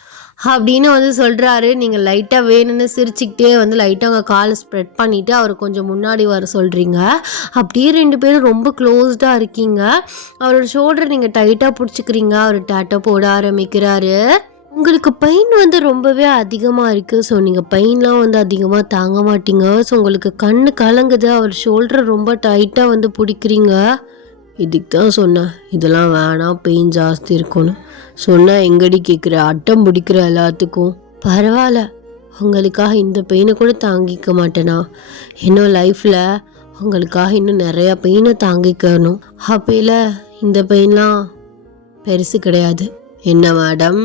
அப்படின்னு வந்து சொல்கிறாரு. நீங்கள் லைட்டாக வேணும்னு சிரிச்சுக்கிட்டே வந்து லைட்டாக உங்கள் காலை ஸ்ப்ரெட் பண்ணிவிட்டு அவர் கொஞ்சம் முன்னாடி வர சொல்கிறீங்க. அப்படியே 2 பேரும் ரொம்ப க்ளோஸ்டாக இருக்கீங்க. அவரோட ஷோல்டரை நீங்கள் டைட்டாக பிடிச்சிக்கிறீங்க. அவர் டேட்டோ போட ஆரம்பிக்கிறாரு. உங்களுக்கு பெயின் வந்து ரொம்பவே அதிகமாக இருக்குது. ஸோ நீங்கள் பெயின்லாம் வந்து அதிகமாக தாங்க மாட்டீங்க. ஸோ உங்களுக்கு கண்ணு கலங்குது. அவர் ஷோல்டரை ரொம்ப டைட்டாக வந்து பிடிக்கிறீங்க. இதுக்கு தான் சொன்னேன், இதெல்லாம் வேணாம், பெயின் ஜாஸ்தி இருக்கும்னு சொன்னால் எங்கடி கேட்குற, அட்டம் பிடிக்கிற எல்லாத்துக்கும். பரவாயில்ல, உங்களுக்காக இந்த பெயினை கூட தாங்கிக்க மாட்டேனா? இன்னும் லைஃப்பில் உங்களுக்காக இன்னும் நிறையா பெயினை தாங்கிக்கணும். அப்பையில் இந்த பெயின்லாம் பெருசு கிடையாது. என்ன மேடம்,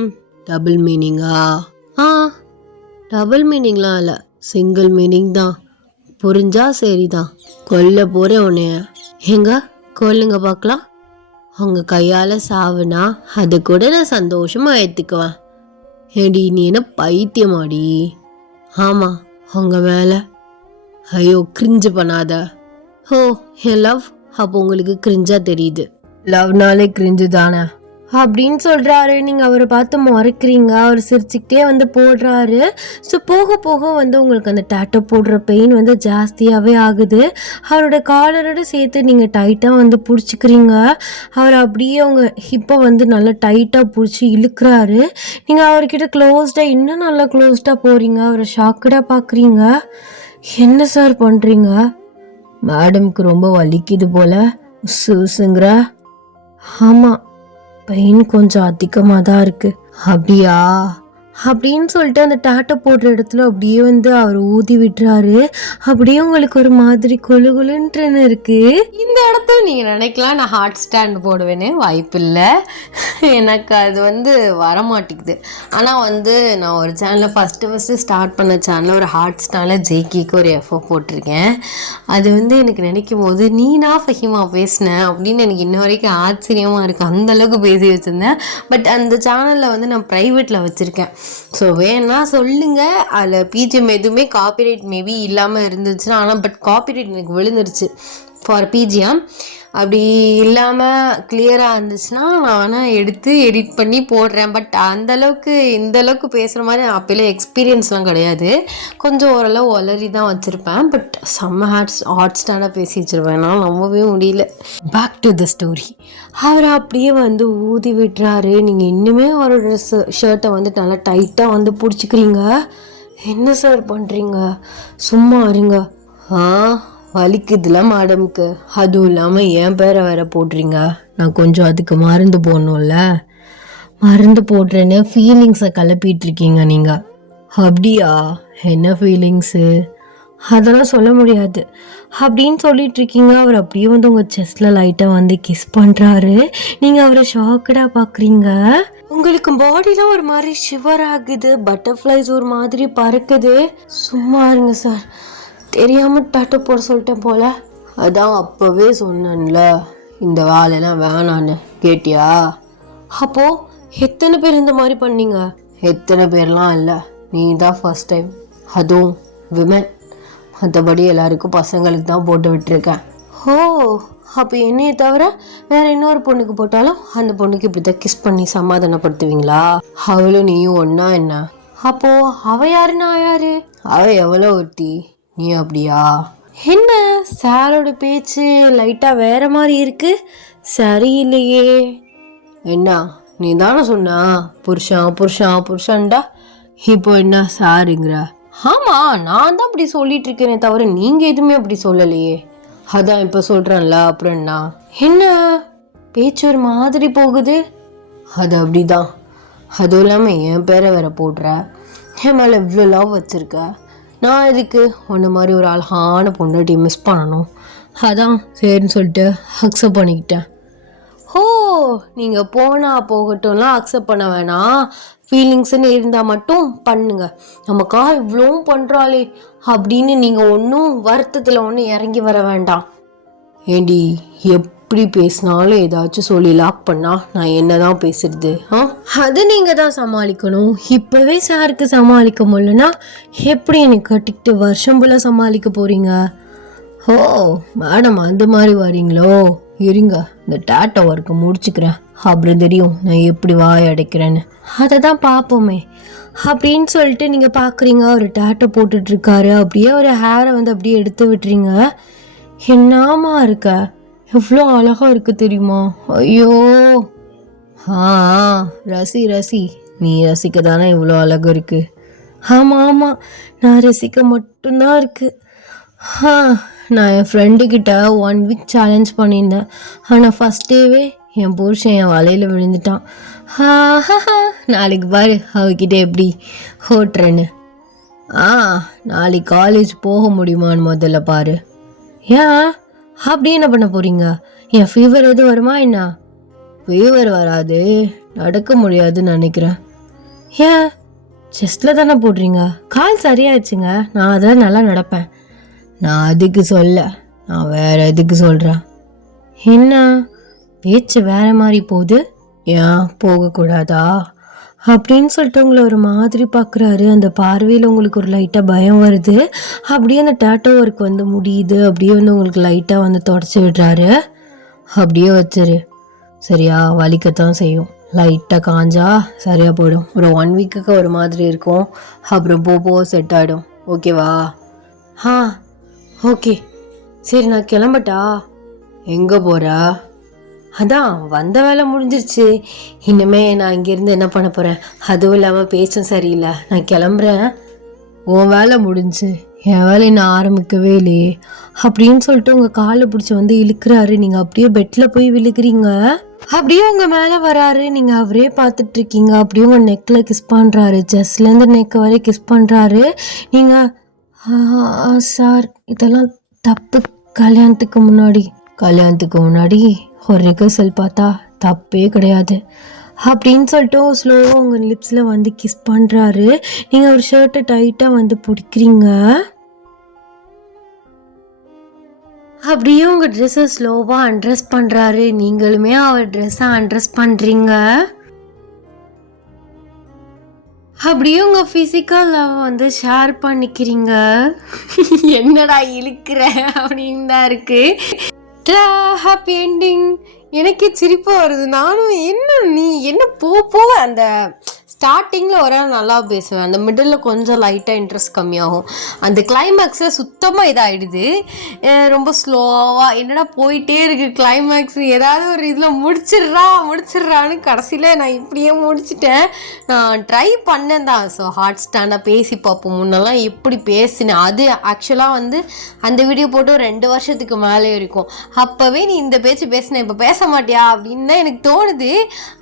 டபுள் மீனிங்கா? டபுள் மீனிங்லாம் இல்லை, சிங்கிள் மீனிங் தான். புரிஞ்சா சரிதான். கொல்ல போகிறேன் உன்னைய. எங்க கொல்லுங்க பார்க்கலாம். உங்கள் கையால் சாவுனா அதை கூட நான் சந்தோஷமாக ஏற்றுக்குவேன். ஏடி நீ என்ன பைத்தியமாடி? ஆமாம் உங்கள் மேலே. ஐயோ கிரிஞ்சு பண்ணாத. ஓ என் லவ், அப்போ உங்களுக்கு கிரிஞ்சா தெரியுது. லவ்னாலே கிரிஞ்சு தானே அப்படின்னு சொல்கிறாரு. நீங்கள் அவரை பார்த்து முறைக்கிறீங்க. அவர் சிரிச்சுக்கிட்டே வந்து போடுறாரு. ஸோ போக போக வந்து உங்களுக்கு அந்த டேட்டோ போடுற பெயின் வந்து ஜாஸ்தியாகவே ஆகுது. அவரோட காலரோட சேர்த்து நீங்கள் டைட்டாக வந்து பிடிச்சிக்கிறீங்க. அவர் அப்படியே அவங்க ஹிப்பை வந்து நல்லா டைட்டாக பிடிச்சி இழுக்கிறாரு. நீங்கள் அவர்கிட்ட க்ளோஸ்டாக இன்னும் நல்லா க்ளோஸ்டாக போகிறீங்க. அவரை ஷாக்கடாக பார்க்குறீங்க. என்ன சார் பண்ணுறீங்க? மேடம்க்கு ரொம்ப வலிக்குது போல் உசுங்கிற. ஆமாம் பெயின் கொஞ்சம் அதிகமாக தான் இருக்குது. அப்படியா அப்படின்னு சொல்லிட்டு அந்த டாட்டோ போடுற இடத்துல அப்படியே வந்து அவர் ஊதி விட்டுறாரு. அப்படியே உங்களுக்கு ஒரு மாதிரி கொழுகுலுன்னு இருக்கு. இந்த இடத்துல நீங்கள் நினைக்கலாம் நான் ஹார்ட் ஸ்டாண்ட் போடுவேன்னு, வாய்ப்பு இல்லை. எனக்கு அது வந்து வரமாட்டேங்குது. ஆனால் வந்து நான் ஒரு சேனலில் ஃபஸ்ட்டு ஸ்டார்ட் பண்ண சேனலில் ஒரு ஹார்ட் ஸ்டாண்டில் ஜேகேக்கு ஒரு எஃப்ஓ போட்டிருக்கேன். அது வந்து எனக்கு நினைக்கும் போது நீனா ஃபஹிமா பேசினேன் அப்படின்னு எனக்கு இன்ன வரைக்கும் ஆச்சரியமாக இருக்குது. அந்தளவுக்கு பேசி வச்சுருந்தேன். பட் அந்த சேனலில் வந்து நான் ப்ரைவேட்டில் வச்சுருக்கேன். ஸோ வேணா சொல்லுங்கள், அதில் பிஜிஎம் எதுவுமே காப்பிரைட் மேபி இல்லாமல் இருந்துச்சுன்னா. ஆனால் பட் காப்பிரைட் எனக்கு விழுந்துருச்சு ஃபார் பிஜிஎம். அப்படி இல்லாமல் கிளியராக இருந்துச்சுன்னா நான் வேணால் எடுத்து எடிட் பண்ணி போடுறேன். பட் அந்தளவுக்கு இந்தளவுக்கு பேசுகிற மாதிரி அப்போலே எக்ஸ்பீரியன்ஸ்லாம் கிடையாது. கொஞ்சம் ஓரளவு ஒலரி தான் வச்சுருப்பேன். பட் செம்ம ஹாட் ஸ்டாண்டாக பேசி வச்சுருப்பேன். நான் நம்பவே முடியல. Back to the story. அவர் அப்படியே வந்து ஊதி விட்டுறாரு. நீங்கள் இன்னுமே அவரோட ஷர்ட்டை வந்து நல்லா டைட்டாக வந்து பிடிச்சிக்கிறீங்க. என்ன சார் பண்ணுறீங்க? சும்மா இருங்க. வலிக்குதுல மேடம்க்கு, அதுவும் இல்லாமல் என் பேரை வேற போடுறீங்க. நான் கொஞ்சம் அதுக்கு மருந்து போடணும்ல. மருந்து போடுறேன்னு ஃபீலிங்ஸை கிளப்பிகிட்ருக்கீங்க நீங்கள். அப்படியா? என்ன ஃபீலிங்ஸு? அதெல்லாம் சொல்ல முடியாது அப்படின்னு சொல்லிகிட்ருக்கீங்க. அவர் அப்படியே வந்து உங்கள் செஸ்ட்டில் லைட்டாக வந்து கிஸ் பண்ணுறாரு. நீங்கள் அவரை ஷாக்கடாக பார்க்குறீங்க. உங்களுக்கு பாடிலாம் ஒரு மாதிரி ஷிவர் ஆகுது. பட்டர்ஃப்ளைஸ் ஒரு மாதிரி பறக்குது. சும்மா இருங்க சார், தெரியாமல் டாட்டோ போட சொல்லிட்டேன் போல. அதான் அப்போவே சொன்னேன்ல இந்த வேலையெல்லாம் வேணான்னு, கேட்டியா? அப்போது எத்தனை பேர் இந்த மாதிரி பண்ணீங்க? எத்தனை பேர்லாம் இல்லை, நீ தான் ஃபர்ஸ்ட் டைம், அதுவும் விமன். மற்றபடி எல்லாருக்கும் பசங்களுக்கு தான் போட்டு விட்டுருக்கேன். ஓ அப்போ என்னையை தவிர வேற இன்னொரு பொண்ணுக்கு போட்டாலும் அந்த பொண்ணுக்கு இப்படி தான் கிஸ் பண்ணி சமாதானப்படுத்துவீங்களா? அவளும் நீயும் ஒன்றா என்ன? அப்போது அவள் யாரு நான் யாரு? அவள் எவ்வளோ ஒருத்தி, நீ அப்படியா? என்ன சாரோட பேச்சு லைட்டாக வேற மாதிரி இருக்கு, சரியில்லையே. என்ன நீ தானே சொன்னா புருஷன் புருஷன் புருஷன்டா, இப்போ என்ன சாருங்கிற? ஆமாம் நான் தான் அப்படி சொல்லிட்டு இருக்கேனே தவிர நீங்கள் எதுவுமே அப்படி சொல்லலையே. அதான் இப்போ சொல்கிறேன்ல, அப்புறம் என்ன பேச்சு ஒரு மாதிரி போகுது? அது அப்படிதான். அதுவும் இல்லாமல் என் பேரை வேற போடுற, என் மேலே இவ்வளோ லவ் வச்சுருக்க. நான் இதுக்கு ஒன்று மாதிரி ஒரு அழகான பொண்டாட்டி மிஸ் பண்ணணும். அதான் சரின்னு சொல்லிட்டு அக்செப்ட் பண்ணிக்கிட்டேன். ஓ, நீங்கள் போனால் போகட்டும்லாம் அக்செப்ட் பண்ண வேணாம். ஃபீலிங்ஸ்ன்னு இருந்தால் மட்டும் பண்ணுங்க. நமக்கா இவ்வளோவும் பண்ணுறாளே அப்படின்னு நீங்கள் ஒன்றும் வருத்தத்தில் ஒன்றும் இறங்கி வர வேண்டாம். ஏண்டி எப்படி பேசினாலும் ஏதாச்சும் சொல்லி லாக் பண்ணா நான் என்னதான் பேசுறது? அது நீங்கள் தான் சமாளிக்கணும். இப்போவே சாருக்கு சமாளிக்க முடியலன்னா எப்படி எனக்கு கட்டிக்கிட்டு வருஷம் போல் சமாளிக்க போகிறீங்க? ஓ மேடம், அந்த மாதிரி வரீங்களோ? இருங்க, இந்த டேட்டோ ஒர்க்கு முடிச்சுக்கிறேன், அப்புறம் தெரியும் நான் எப்படி வாய் அடைக்கிறேன்னு. அதை தான் பார்ப்போமே அப்படின்னு சொல்லிட்டு நீங்கள் பார்க்குறீங்க. ஒரு டேட்டோ போட்டுட்ருக்காரு. அப்படியே ஒரு ஹேரை வந்து அப்படியே எடுத்து விட்டுறீங்க. என்னாமா இருக்க, எவ்வளோ அழகாக இருக்கு தெரியுமா? ஐயோ, ரசி ரசி, நீ ரசிக்க தானே இவ்வளோ அழகு இருக்கு. ஆமாம் ஆமாம், நான் ரசிக்க மட்டும்தான் இருக்கு. நான் என் ஃப்ரெண்டுக்கிட்ட 1 வீக் சேலஞ்ச் பண்ணியிருந்தேன். ஆனால் ஃபஸ்ட் டேவே என் புருஷன் என் வலையில் விழுந்துட்டான். நாளைக்கு பாரு அவகிட்ட எப்படி ஓட்டுறேன்னு. நாளைக்கு காலேஜ் போக முடியுமான்னு முதல்ல பாரு. ஏன் அப்படி என்ன பண்ண போகிறீங்க? என் ஃபீவர் எதுவும் வருமா என்ன? ஃபீவர் வராது, நடக்க முடியாதுன்னு நினைக்கிறேன். ஏன் செஸ்ட்டில் தானே போடுறீங்க, கால் சரியாயிடுச்சுங்க, நான் அதெல்லாம் நல்லா நடப்பேன். நான் அதுக்கு சொல்ல, நான் வேற எதுக்கு சொல்கிறேன். என்ன பேச்சு வேற மாதிரி போகுது? ஏன் போகக்கூடாதா அப்படின்னு சொல்லிட்டு உங்களை ஒரு மாதிரி பார்க்குறாரு. அந்த பார்வையில் உங்களுக்கு ஒரு லைட்டாக பயம் வருது. அப்படியே அந்த டேட்டோ ஒர்க் வந்து முடியுது. அப்படியே வந்து உங்களுக்கு லைட்டாக வந்து தொடச்சி விடுறாரு. அப்படியே வச்சிரு, சரியா? வலிக்கத்தான் செய்யும், லைட்டாக காஞ்சா சரியாக போயிடும். ஒரு 1 வீக்குக்கு ஒரு மாதிரி இருக்கும், அப்புறம் போக செட் ஆகிடும். ஓகேவா? ஓகே, சரி நான் கிளம்பட்டா? எங்கே போகிறா? அதான் வந்த வேலை முடிஞ்சிருச்சு, இனிமே நான் இங்கேருந்து என்ன பண்ண போகிறேன்? அதுவும் இல்லாமல் பேச்சும் சரியில்லை, நான் கிளம்புறேன். உன் வேலை முடிஞ்சு, என் வேலையை நான் ஆரம்பிக்கவே இல்லையே அப்படின்னு சொல்லிட்டு உங்கள் காலை பிடிச்சி வந்து இழுக்கிறாரு. நீங்கள் அப்படியே பெட்டில் போய் விழுக்கிறீங்க. அப்படியே உங்கள் மேலே வராரு. நீங்கள் அவரே பார்த்துட்ருக்கீங்க. அப்படியே உங்கள் நெக்கில் கிஸ் பண்ணுறாரு, ஜஸ்ட்லேருந்து நெக் வரை கிஸ் பண்ணுறாரு. நீங்கள் சார் இதெல்லாம் தப்பு. கல்யாணத்துக்கு முன்னாடி ஒரு ரிகர்சல் பார்த்தா தப்பே கிடையாது அப்படின்னு சொல்லிட்டு ஸ்லோவாக உங்கள் லிப்ஸில் வந்து கிஸ் பண்ணுறாரு. நீங்கள் ஒரு ஷர்ட்டை டைட்டாக வந்து பிடிக்கிறீங்க. அப்படியே உங்கள் ட்ரெஸ்ஸை ஸ்லோவாக அண்ட்ரெஸ் பண்ணுறாரு. நீங்களுமே அவர் ட்ரெஸ்ஸை அண்ட்ரெஸ் பண்ணுறீங்க. அப்படியே உங்கள் ஃபிசிக்கல் லவ் வந்து ஷேர் பண்ணிக்கிறீங்க. என்னடா இழுக்கிற அப்படின்னு தான் இருக்குது. Happy ending. எனக்கே சிரிப்பாக வருது. நானும் நீ என்ன போக அந்த ஸ்டார்டிங்கில் ஒரு நல்லா பேசுவேன், அந்த மிடில் கொஞ்சம் லைட்டாக இன்ட்ரெஸ்ட் கம்மியாகும், அந்த கிளைமேக்ஸில் சுத்தமாக இதாகிடுது. ரொம்ப ஸ்லோவாக என்னடா போயிட்டே இருக்குது கிளைமேக்ஸ், ஏதாவது ஒரு இதில் முடிச்சிடுறான்னு கடைசியில் நான் இப்படியே முடிச்சிட்டேன். நான் ட்ரை பண்ணேன் தான். ஸோ ஹாட் ஸ்டாண்டாக பேசி பார்ப்போம். முன்னெல்லாம் எப்படி பேசினேன், அது ஆக்சுவலாக வந்து அந்த வீடியோ போட்டு 2 வருஷத்துக்கு மேலே இருக்கும். அப்போவே நீ இந்த பேச்சு பேசின, இப்போ பேச மாட்டியா அப்படின்னு தான் எனக்கு தோணுது.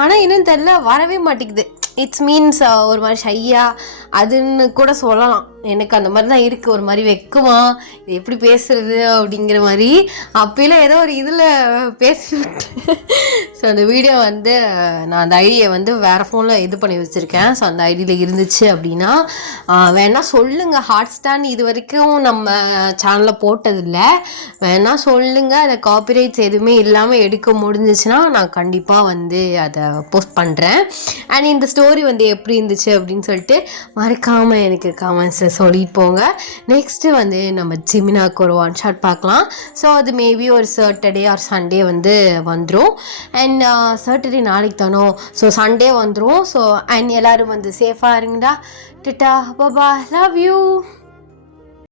ஆனால் இன்னும் தெரியல, வரவே மாட்டேங்குது. இட்ஸ் மீன்ஸ் ஒரு மாதிரி ஷையாக அதுன்னு கூட சொல்லலாம். எனக்கு அந்த மாதிரி தான் இருக்குது, ஒரு மாதிரி வெக்குமா இது எப்படி பேசுறது அப்படிங்கிற மாதிரி. அப்போலாம் ஏதோ ஒரு இதில் பேசிவிட்டு ஸோ அந்த வீடியோ வந்து நான் அந்த ஐடியை வந்து வேறு ஃபோனில் இது பண்ணி வச்சுருக்கேன். ஸோ அந்த ஐடியில் இருந்துச்சு அப்படின்னா வேணால் சொல்லுங்கள். ஹாட் ஸ்டாண்ட் இது வரைக்கும் நம்ம சேனலில் போட்டதில்லை, வேணால் சொல்லுங்கள். அதை காப்பிரைட்ஸ் எதுவுமே இல்லாமல் எடுக்க முடிஞ்சிச்சுன்னா நான் கண்டிப்பாக வந்து அதை போஸ்ட் பண்ணுறேன். அண்ட் இந்த ஸ்டோரி வந்து எப்படி இருந்துச்சு அப்படின்னு சொல்லிட்டு மறக்காமல் எனக்கு கமெண்ட்ஸில் சொல்லிட்டு போங்க. நெக்ஸ்ட்டு வந்து நம்ம ஜிமினாக்கு ஒரு 1 ஷாட் பார்க்கலாம். ஸோ அது மேபி ஒரு சாட்டர்டே ஆர் சண்டே வந்து வந்துடும். அண்ட் சாட்டர்டே நாளைக்கு தானோ, ஸோ சண்டே வந்துடும். ஸோ அண்ட் எல்லோரும் வந்து சேஃபாக இருங்கடா. டிட்டா பாபா, லவ் யூ.